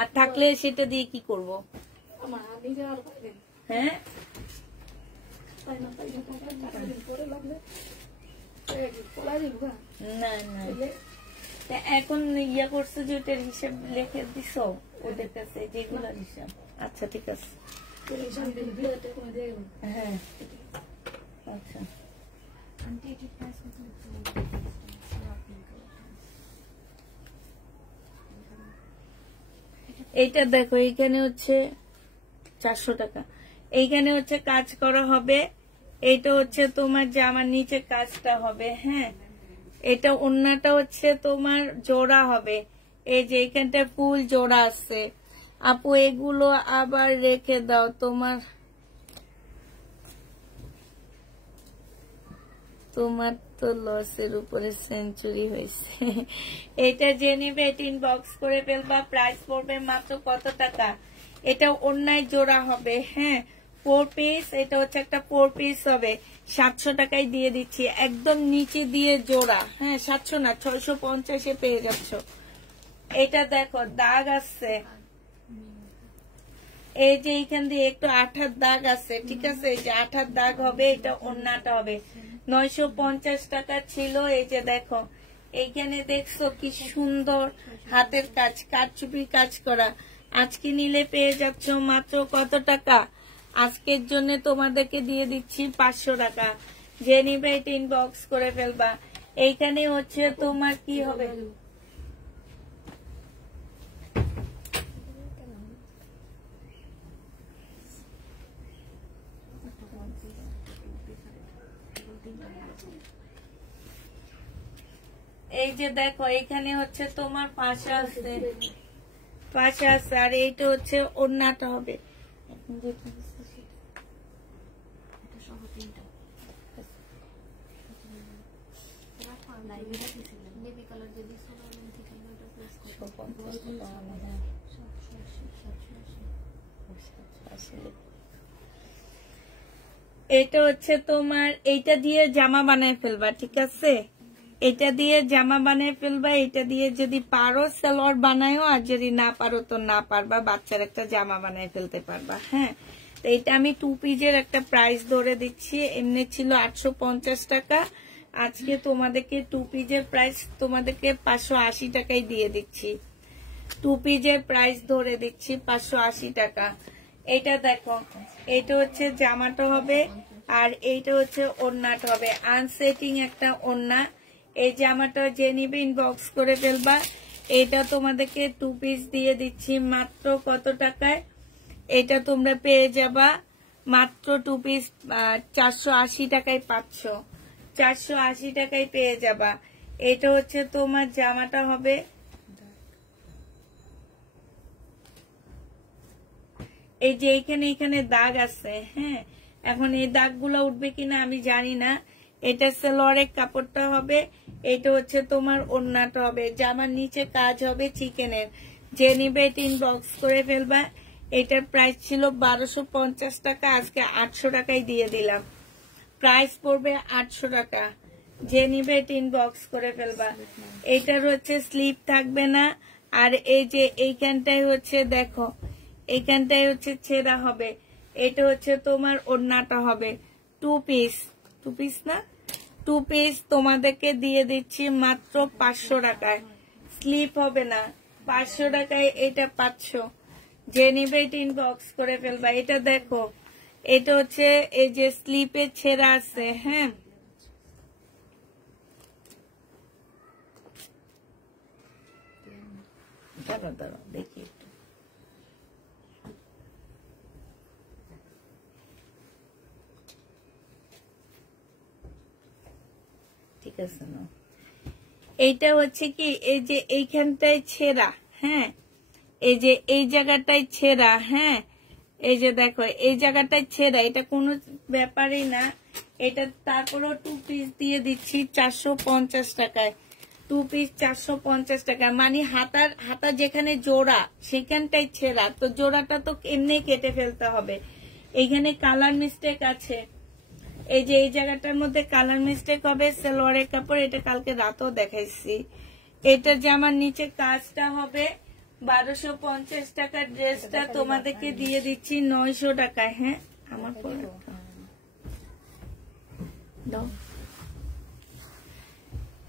আর থাকলে সেটা দিয়ে কি করব? হ্যাঁ, না না, এখন ইয়া করছে যে ওটার হিসাব লিখে দিছ ওদের কাছে, যেগুলোর হিসাব। আচ্ছা, ঠিক আছে। হ্যাঁ, আচ্ছা। এইটা দেখো, এইখানে হচ্ছে 400 টাকা। এইখানে হচ্ছে কাজ করা হবে। এইটা হচ্ছে তোমার জামার নিচে কাজটা হবে। হ্যাঁ, এটা ওড়নাটা হচ্ছে তোমার জোড়া হবে। এই যে এইখানটা ফুল জোড়া আছে। আপু এগুলো আবার রেখে দাও, তোমার তো লসের উপরে সেঞ্চুরি হয়েছে। এটা যে নিবে এটা ইনবক্স করে ফেলবা, প্রাইস পড়বে মাত্র কত টাকা? এটা অন্যায় জোড়া হবে। হ্যাঁ, 4 পিস, এটা হচ্ছে একটা 4 পিস হবে। 700 টাকায় দিয়ে দিচ্ছি, একদম নিচে দিয়ে জোড়া। হ্যাঁ, 700 না, 650 পেয়ে যাচ্ছ। এটা দেখো, দাগ আছে, এই যে এইখান দিয়ে একটু আঠার দাগ আছে, ঠিক আছে, এই যে আঠার দাগ হবে। এটা ওড়নাটা হবে। 950 টাকা ছিল। এই যে দেখো, এইখানে দেখছো কি সুন্দর হাতের কাজ, কারচুপি কাজ করা। আজকে নিলে পেয়ে যাচ্ছ মাত্র কত টাকা? আজকের জন্য তোমাদেরকে দিয়ে দিচ্ছি 500 টাকা। যে নিবে এটা ইনবক্স করে ফেলবা। এইখানে হচ্ছে তোমার কি হবে, এই যে দেখো, এখানে হচ্ছে তোমার পাশা আছে, পাশা আছে, আর এইটা হচ্ছে ওড়নাটা হবে। এটা হচ্ছে তোমার, এইটা দিয়ে জামা বানায় ফেলবা, ঠিক আছে, এটা দিয়ে জামা বানিয়ে ফেলবা। এটা দিয়ে যদি পারো সালোয়ার বানায়ও, আর যদি না পারো তো না পারবা, বাচ্চার একটা জামা বানিয়ে ফেলতে পারবা। হ্যাঁ, তো এটা আমি 2 পিসের একটা প্রাইস ধরে দিচ্ছি, এমনি ছিল 850 টাকা, আজকে তোমাদেরকে 2 পিসের প্রাইস তোমাদেরকে 580 টাকায় দিয়ে দিচ্ছি। 2 পিসের প্রাইস ধরে দিচ্ছি 580 টাকা। এটা দেখো, এটা হচ্ছে জামাটা হবে আর এইটা হচ্ছে ওড়নাটা হবে, আনসেটিং একটা ওড়না। এই জামাটা যে নিবে ইনবক্স করে ফেলবা। এটা তোমাদেরকে 2 পিস দিয়ে দিচ্ছি মাত্র কত টাকায়, এটা তোমরা পেয়ে যাবা মাত্র 2 পিস 480 টাকায় পাচ্ছ, 480 টাকায় পেয়ে যাবা। এটা হচ্ছে তোমার জামাটা হবে, এই যে এখানে দাগ আছে, হ্যাঁ, এখন এই দাগগুলো উঠবে কিনা আমি জানি না। এটা সালোয়ারের কাপড়টা হবে, এটা হচ্ছে তোমার ওড়নাটা হবে, জামার নিচে কাজ হবে চিকেনের। যে নিবে এটা ইনবক্স করে ফেলবা। এটার প্রাইস ছিল 1250 টাকা, আজকে 800 টাকায় দিয়ে দিলাম। প্রাইস পড়বে 800 টাকা, যে নিবে এটা ইনবক্স করে ফেলবা। এটার হচ্ছে স্লিপ থাকবে না, আর এই যে এইখানটায় হচ্ছে দেখো, এইখানটায় হচ্ছে ছেঁড়া হবে। এটা হচ্ছে তোমার ওড়নাটা হবে। 2 পিস, 2 পিস না, 2 পিস তোমাদেরকে দিয়ে দিচ্ছি মাত্র 500 টাকায়। স্লিপ হবে না, 500 টাকায় এটা পাচ্ছ। যে নিবে এটা ইনবক্স করে ফেলবা। এটা দেখো, এটা হচ্ছে এই যে স্লিপের ছেঁড়া আছে, হ্যাঁ, দাঁড়াও দেখি একটু। ঠিক আছে না, এইটা হচ্ছে কি, এই যে এইখানটায় ছেঁড়া, হ্যাঁ, এই যে এই জায়গাটায় ছেঁড়া, হ্যাঁ, এই যে দেখো এই জায়গাটায় ছেঁড়া, এটা কোনো ব্যাপারই না। এটা তারপরেও 2 পিস দিয়ে দিচ্ছি 450 টাকায়। 2 পিস 450 টাকা, মানে হাতা যেখানে জোড়া সেখানটাই ছেঁড়া, তো জোড়াটা তো এমনি কেটে ফেলতে হবে। এইখানে কালার মিস্টেক আছে, এই যে এই জায়গাটার মধ্যে কালার মিস্টেক হবে। সালোয়ারের কাপড়, এটা কালকে রাতেও দেখাইছি। এটা জামার নিচে কাজটা হবে 1250 টাকার, ড্রেসটা তোমাদেরকে দিয়ে দিচ্ছি 900 টাকায়। হ্যাঁ, আমার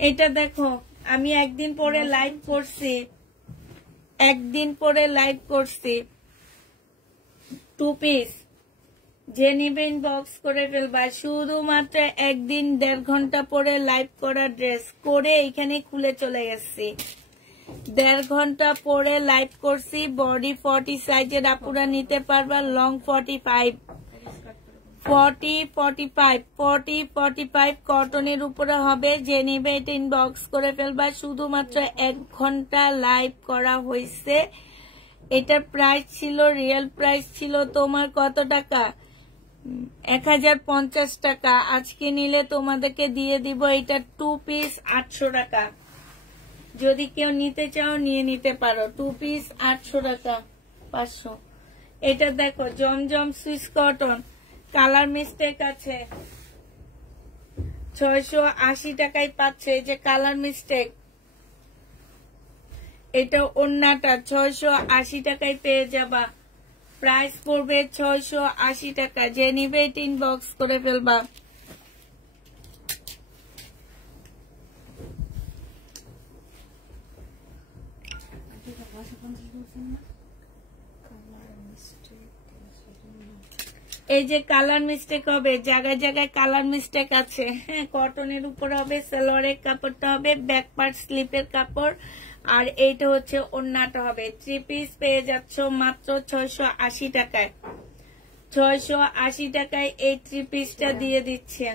এটা দেখো, আমি একদিন পরে লাইভ করছি, 2 পিস যে নিবে ইনবক্স করে ফেলবা। শুধুমাত্র একদিন 1.5 ঘন্টা পরে লাইভ করা ড্রেস করে এইখানে খুলে চলে গেছি। 1.5 ঘন্টা পরে লাইভ করছি। বডি 40 সাইজের আপুরা নিতে পারবা, লং 45, 45 কটনের উপরে হবে। যে নিবে এটা ইনবক্স করে ফেলবা। শুধুমাত্র 1 ঘন্টা লাইভ করা হয়েছে। এটার প্রাইস ছিল, রিয়েল প্রাইস ছিল তোমার কত টাকা, 1050 টাকা। আজকে নিলে তোমাদেরকে দিয়ে দিব এটা 2 পিস 800 টাকা। যদি কেউ নিতে চাও নিয়ে নিতে পারো। 2 পিস 800 টাকা, 500। এটা দেখো জমজম সুইস কটন, কালার মিস্টেক আছে, 680 টাকায় পাচ্ছে। এই যে কালার মিস্টেক, এটা ওড়নাটা 680 টাকায় পেয়ে যাবা। প্রাইস পড়বে 680 টাকা। যে নিবে এটা ইনবক্স করে ফেলবা। এই যে কালার মিস্টেক হবে, জায়গায় জায়গায় কালার মিস্টেক আছে, হ্যাঁ, কটনের উপর হবে। সালোয়ারের কাপড়টা হবে ব্যাক পার্ট স্লিপের কাপড়, আর এইটা হচ্ছে ওড়নাটা হবে। 3 পিস পেয়ে যাচ্ছ মাত্র 680 টাকায়। 680 টাকায় এই 3 পিসটা দিয়ে দিচ্ছে।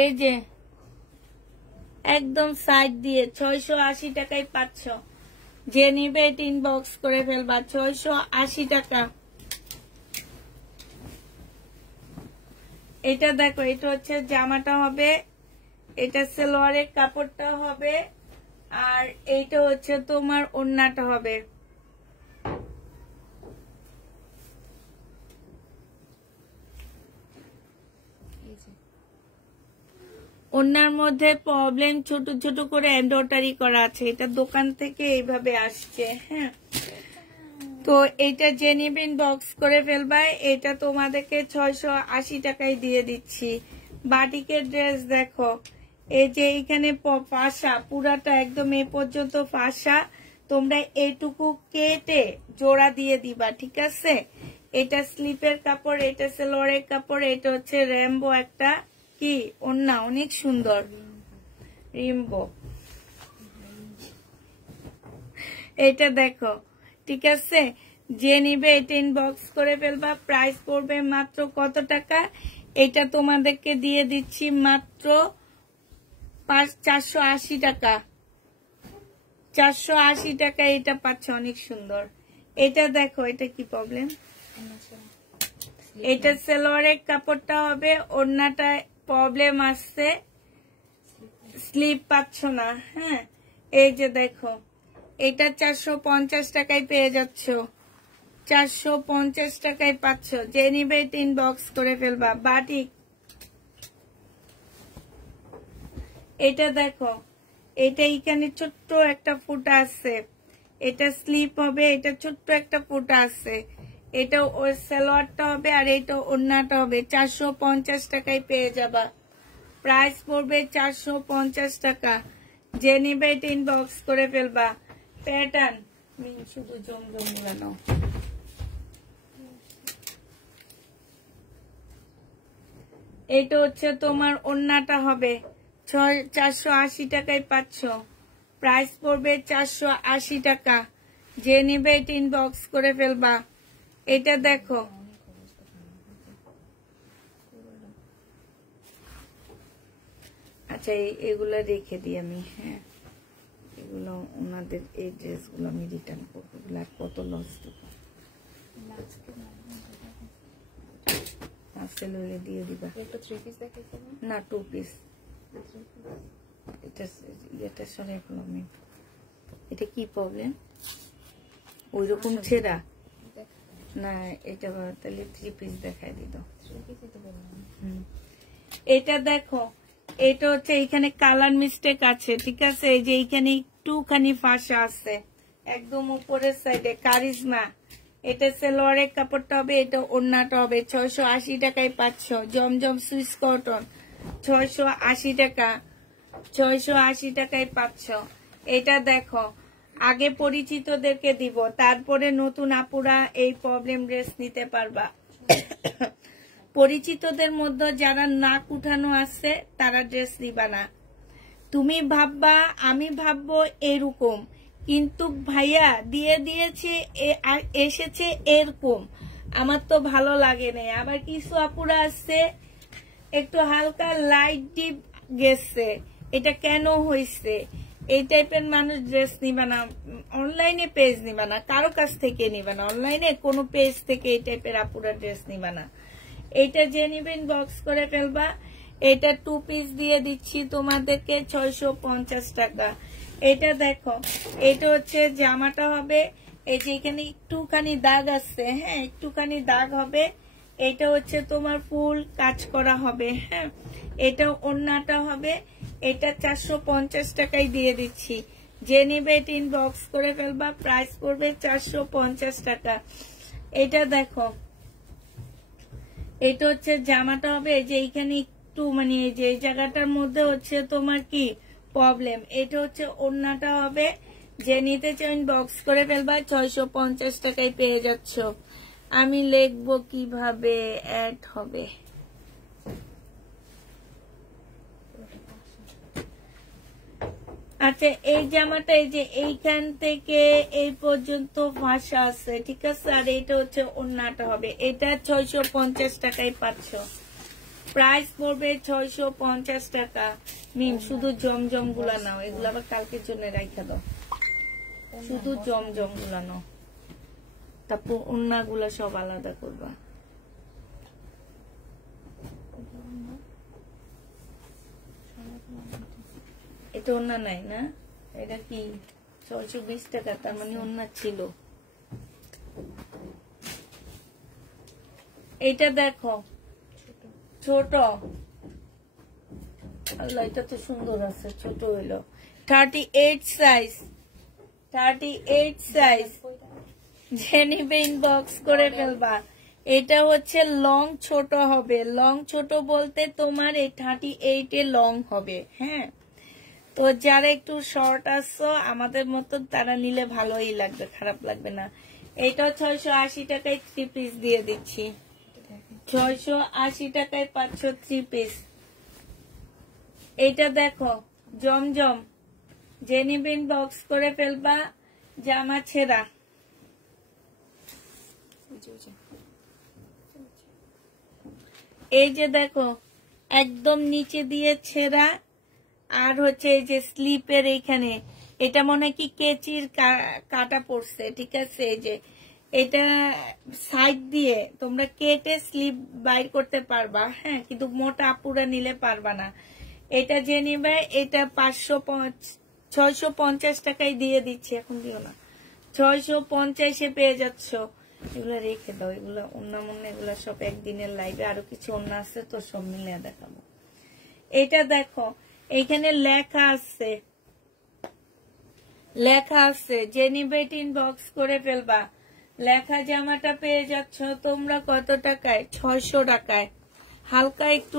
এই যে একদম সাইড দিয়ে 680 টাকায় পাচ্ছ। যে নিবে এটা ইনবক্স করে ফেলবা। 680 টাকা। এটা দেখো, এটা হচ্ছে জামাটা হবে, এটা সালোয়ারের কাপড়টা হবে, আর এইটা হচ্ছে তোমার ওড়নাটা হবে। ওনার মধ্যে প্রবলেম ছোট ছোট করে এমব্রয়ডারি করা আছে, এটা দোকান থেকে এইভাবে আসছে। হ্যাঁ, তো এটা যে নিবেন বক্স করে ফেলবা। এটা তোমাদেরকে 680 টাকায় দিয়ে দিচ্ছি। বাটিকের ড্রেস দেখো, এই যে এখানে ফাঁসা পুরাটা একদম এ পর্যন্ত ফাঁসা, তোমরা এইটুকু কেটে জোড়া দিয়ে দিবা, ঠিক আছে? এটা স্লিপের কাপড়, এটা সেলোয়ারের কাপড়, এটা হচ্ছে রেমবো একটা কি ওন্না, অনেক সুন্দর রিম্বো। এটা দেখো, ঠিক আছে? যে নিবে এটা ইনবক্স করে ফেলবা। প্রাইস পড়বে মাত্র কত টাকা? এটা তোমাদেরকে দিয়ে দিচ্ছি মাত্র 480 টাকা। 480 টাকা এটা পাচ্ছে, অনেক সুন্দর। এটা দেখো, এটা কি প্রবলেম? এটা সেলোয়ারের কাপড়টা হবে, ওড়নাটা প্রবলেম আসছে, স্লিপ পাচ্ছ না। হ্যাঁ, এই যে দেখো, এটা 450 টাকায় পেয়ে যাচ্ছ, 450 টাকায় পাচ্ছ। যে নিবে ইনবক্স করে ফেলবা। বাটিক, এটা দেখো, এটা এখানে ছোট্ট একটা ফুটা আছে, এটা স্লিপ হবে, এটা ছোট্ট একটা ফুটা আছে, এটা ওই সালোয়ারটা হবে আর এটা ওড়নাটা হবে। 450 টাকায় পেয়ে যাবা। প্রাইস পড়বে 450 টাকা। যে নিবে এটা ইনবক্স করে ফেলবা। প্যাটার্ন শুধু জমজম গুলানো। এটা হচ্ছে তোমার ওড়নাটা হবে, 480 টাকায় পাচ্ছ। প্রাইস পড়বে 480 টাকা। যে নিবে এটা ইনবক্স করে ফেলবা। এটা দেখো, আচ্ছা এগুলা রেখে দিই আমি। হ্যাঁ, এগুলো ওনাদের এই ড্রেসগুলো আমি রিটার্ন করবো, এগুলো কত লস দেবো। আসলে হলে দিয়ে দিবা। না, 2 পিস। এটা সরাই ফেলো আমি। এটা কি প্রবলেম? ওই রকম ছেঁড়া না, এটা তাহলে 3 পিস দেখাই দিত। এটা দেখো, এটা হচ্ছে এইখানে কালার মিস্টেক আছে, ঠিক আছে? এই যে এইখানে একটুখানি ফাঁসা আছে একদম উপরের সাইডে, কারিজমা। এটা সেলোয়ারের কাপড়টা হবে, এটা ওড়নাটা হবে। 680 টাকায় পাচ্ছ। জমজম সুইস কটন, 680 টাকা। 680 টাকায় পাচ্ছ। এটা দেখো, আগে পরিচিতদেরকে দিব, তারপরে নতুন আপুরা এই প্রবলেম ড্রেস নিতে পারবা। পরিচিতদের মধ্যে যারা নাক উঠানো আছে তারা ড্রেস নিবা না। তুমি ভাববা আমি ভাববো এরকম, কিন্তু ভাইয়া দিয়ে দিয়েছে আর এসেছে এরকম, আমার তো ভালো লাগে না। আবার কিছু আপুরা আছে একটু হালকা লাইট ডিপ গেছে, এটা কেন হয়েছে? এই টাইপের মানুষ ড্রেস নিবা না। অনলাইনে পেজ নিবা না, কারো কাছ থেকে নিবা না, অনলাইনে কোনো পেজ থেকে এই টাইপের আপুরা ড্রেস নিবা না। এটা যে নিবেন বক্স করে ফেলবা। এটা 2 পিস দিয়ে দিচ্ছি তোমাদেরকে 650 টাকা। এটা দেখো, এটা হচ্ছে জামাটা হবে, এই যে এখানে একটুখানি দাগ আছে, হ্যাঁ একটুখানি দাগ হবে। এটা হচ্ছে তোমার ফুল কাজ করা হবে। হ্যাঁ, এটা ওড়নাটা হবে। এটা 450 টাকায় দিয়ে দিচ্ছি। যে নিবে এটা ইনবক্স করে ফেলবা। প্রাইস পড়বে 450 টাকা। এটা দেখো, এটা হচ্ছে জামাটা হবে, এই যে এইখানে একটু মানে এই যে এই জায়গাটার মধ্যে হচ্ছে তোমার কি প্রবলেম। এটা হচ্ছে ওড়নাটা হবে। যে নিতে চান বক্স করে ফেলবা। 650 টাকায় পেয়ে যাচ্ছ। আমি লিখবো কিভাবে অ্যাড হবে। আচ্ছা, এই জামাটা এই যে এইখান থেকে এই পর্যন্ত ফাঁসা আছে, ঠিক আছে? আর এটা হচ্ছে ওড়নাটা হবে। এটা 650 টাকায় পাচ্ছ। প্রাইস পড়বে 650 টাকা। মিম শুধু জমজম গুলা নাও, এগুলো আবার কালকের জন্য রাখা দাও। শুধু জমজম গুলা নাও, তারপর ওড়না গুলা সব আলাদা করবা। এটা ওড়না নাই না, এটা কি 620 টাকা? তার মানে ওড়না ছিল। এটা দেখো ছোট, আল্লাহ এটা তো সুন্দর আছে, ছোট হইলো 38 সাইজ, 38 সাইজ। যে নিবে ইনবক্স করে ফেলবা। এটা হচ্ছে লং ছোট হবে, লং ছোট বলতে তোমার এই 38 এ লং হবে। হ্যাঁ, তো যারা একটু শর্ট আসছো আমাদের মতো তারা নিলে ভালোই লাগবে, খারাপ লাগবে না। এটা 680 টাকায় 3 পিস দিয়ে দিচ্ছি, 680 টাকায় 503 পিস। এইটা দেখো জমজম, যে নিবে ইনবক্স করে ফেলবা। জামা ছেঁড়া, এই যে দেখো একদম নিচে দিয়ে ছেঁড়া, আর হচ্ছে এই যে স্লিপের এইখানে এটা মনে হয় কি কেচির কাটা পড়ছে, ঠিক আছে। এই যে এটা সাইড দিয়ে তোমরা কেটে স্লিপ বাইর করতে পারবা, হ্যাঁ, কিন্তু মোটা আপুরা নিলে পারবা না। এটা যে নিবে এটা 650 টাকায় দিয়ে দিচ্ছি, এখন দিও না, 650-এ পেয়ে যাচ্ছ। এগুলো রেখে দাও, এগুলো অন্য মনে, এগুলো সব একদিনের লাইভে আরো কিছু অন্য আছে তো সব মিলে দেখাবো। এটা দেখো এইখানে লেখা আছে, লেখা আছে যে নিবে ইনবক্স করে ফেলবা। লেখা জামাটা পেয়ে যাচ্ছ তোমরা কত টাকায়? 600 টাকায়। হালকা একটু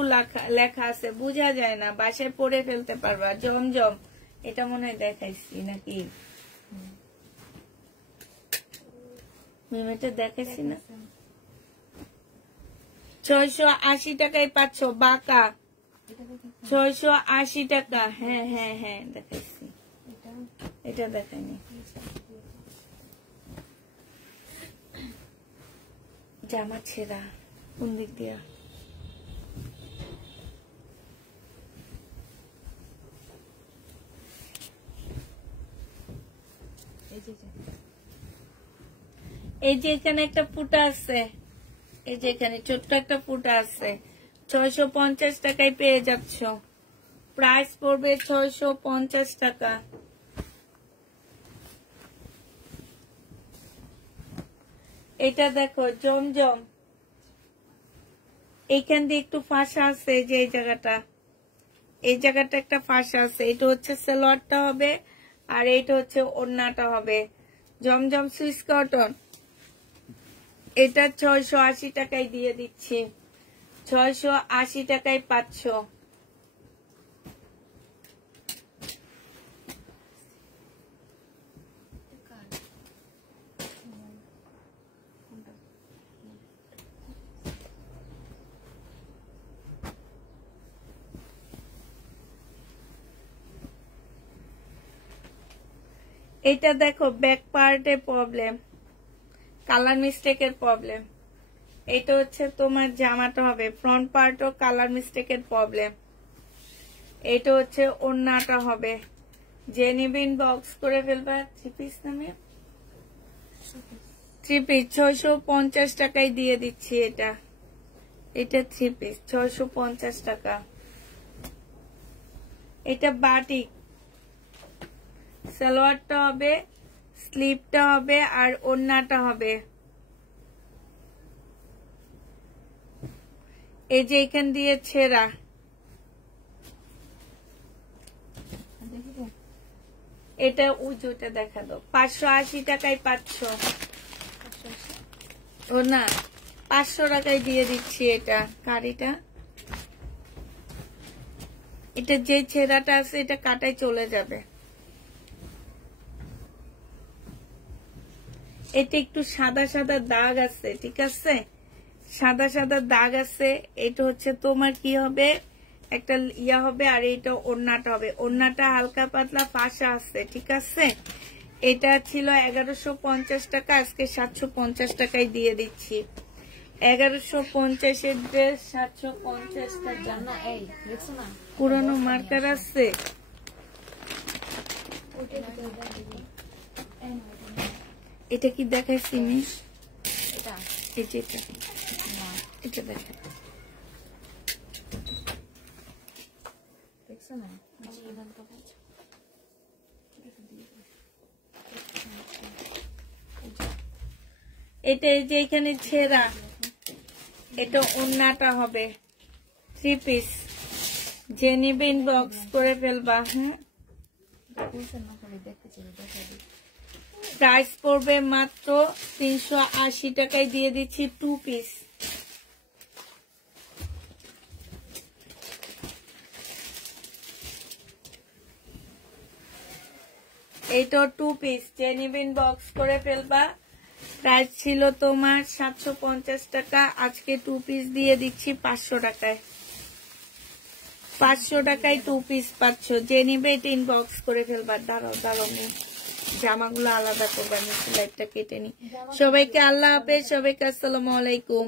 লেখা আছে, বোঝা যায় না, বাসায় পরে ফেলতে পারবা। জমজম, এটা মনে হয় দেখাইছি নাকি, মিমেটা দেখাইছি না। 680 টাকায় পাচ্ছ বাঁকা, 680 টাকা। হ্যাঁ হ্যাঁ হ্যাঁ দেখাইছি, এটা দেখাইনি। জামা ছেঁড়া কোন দিক দিয়া? এই যে এখানে একটা ফুটা আছে, এই যে এখানে ছোট্ট একটা ফুটা আছে, 650 টাকায় পেয়ে যাচ্ছ। প্রাইস পড়বে 650 টাকা। এটা দেখো জমজম, এইখান দিয়ে একটু ফাঁসা আছে, যে এই জায়গাটা, এই জায়গাটা একটা ফাঁসা আছে। এটা হচ্ছে সালোয়ারটা হবে আর এইটা হচ্ছে ওড়নাটা হবে। জমজম সুইস কটন, এটা 680 টাকায় দিয়ে দিচ্ছি, 680 টাকায় পাচ্ছ। এটা দেখো ব্যাক পার্টে প্রবলেম, কালার মিস্টেকের প্রবলেম। এটা হচ্ছে তোমার জামাটা হবে, ফ্রন্ট পার্টও কালার মিস্টেকের প্রবলেম। এটা হচ্ছে ওড়নাটা হবে। যে নিবে ইনবক্স করে ফেলবা। 3 পিস নামে 3 পিস 650 টাকায় দিয়ে দিচ্ছি। এটা 3 পিস 650 টাকা। এটা বাটিক, সালোয়ারটা হবে, স্লিপটা হবে আর ওড়নাটা হবে। এই যে এখান দিয়ে ছেঁড়া, এটা উজুটা দেখা দাও। 580 টাকায় পাচ্ছ। ও না, 500 টাকায় দিয়ে দিচ্ছি। এটা কারিটা, এটা যে ছেঁড়াটা আছে এটা কাটায় চলে যাবে। এটা একটু সাদা সাদা দাগ আছে, ঠিক আছে, সাদা সাদা দাগ আছে। এটা হচ্ছে তোমার কি হবে, একটা ইয়া হবে আর এটা ওড়নাটা হবে। ওড়নাটা হালকা পাতলা ফাঁসা আছে, ঠিক আছে। এটা ছিল 1150 টাকা, আজকে 750 টাকায় দিয়ে দিচ্ছি। 1150 এর ড্রেস 750 টাকা। পুরনো মার্কার আছে, এটা কি দেখাইছি আমি? এটা দেখা দেখছো না? এটা এই যে এখানে ছেঁড়া, এটা ওড়নাটা হবে 3 পিস যে নিবে ইনবক্স করে ফেলবা। হ্যাঁ, প্রাইস পড়বে মাত্র 380 টাকায় দিয়ে দিচ্ছি 2 পিস। এইটা 2 পিস, যে নিবে ইনবক্স করে ফেলবা। প্রাইস ছিল তোমার 750 টাকা, আজকে 2 পিস দিয়ে দিচ্ছি 500 টাকায়। 500 টাকায় 2 পিস পাচ্ছ, যে নিবে এটা ইনবক্স করে ফেলবা। দাঁড়াও জামাগুলো আলাদা করবে, আমি লাইটটা কেটে নি। সবাইকে আল্লাহ হাফেজ, সবাইকে আসসালামু আলাইকুম।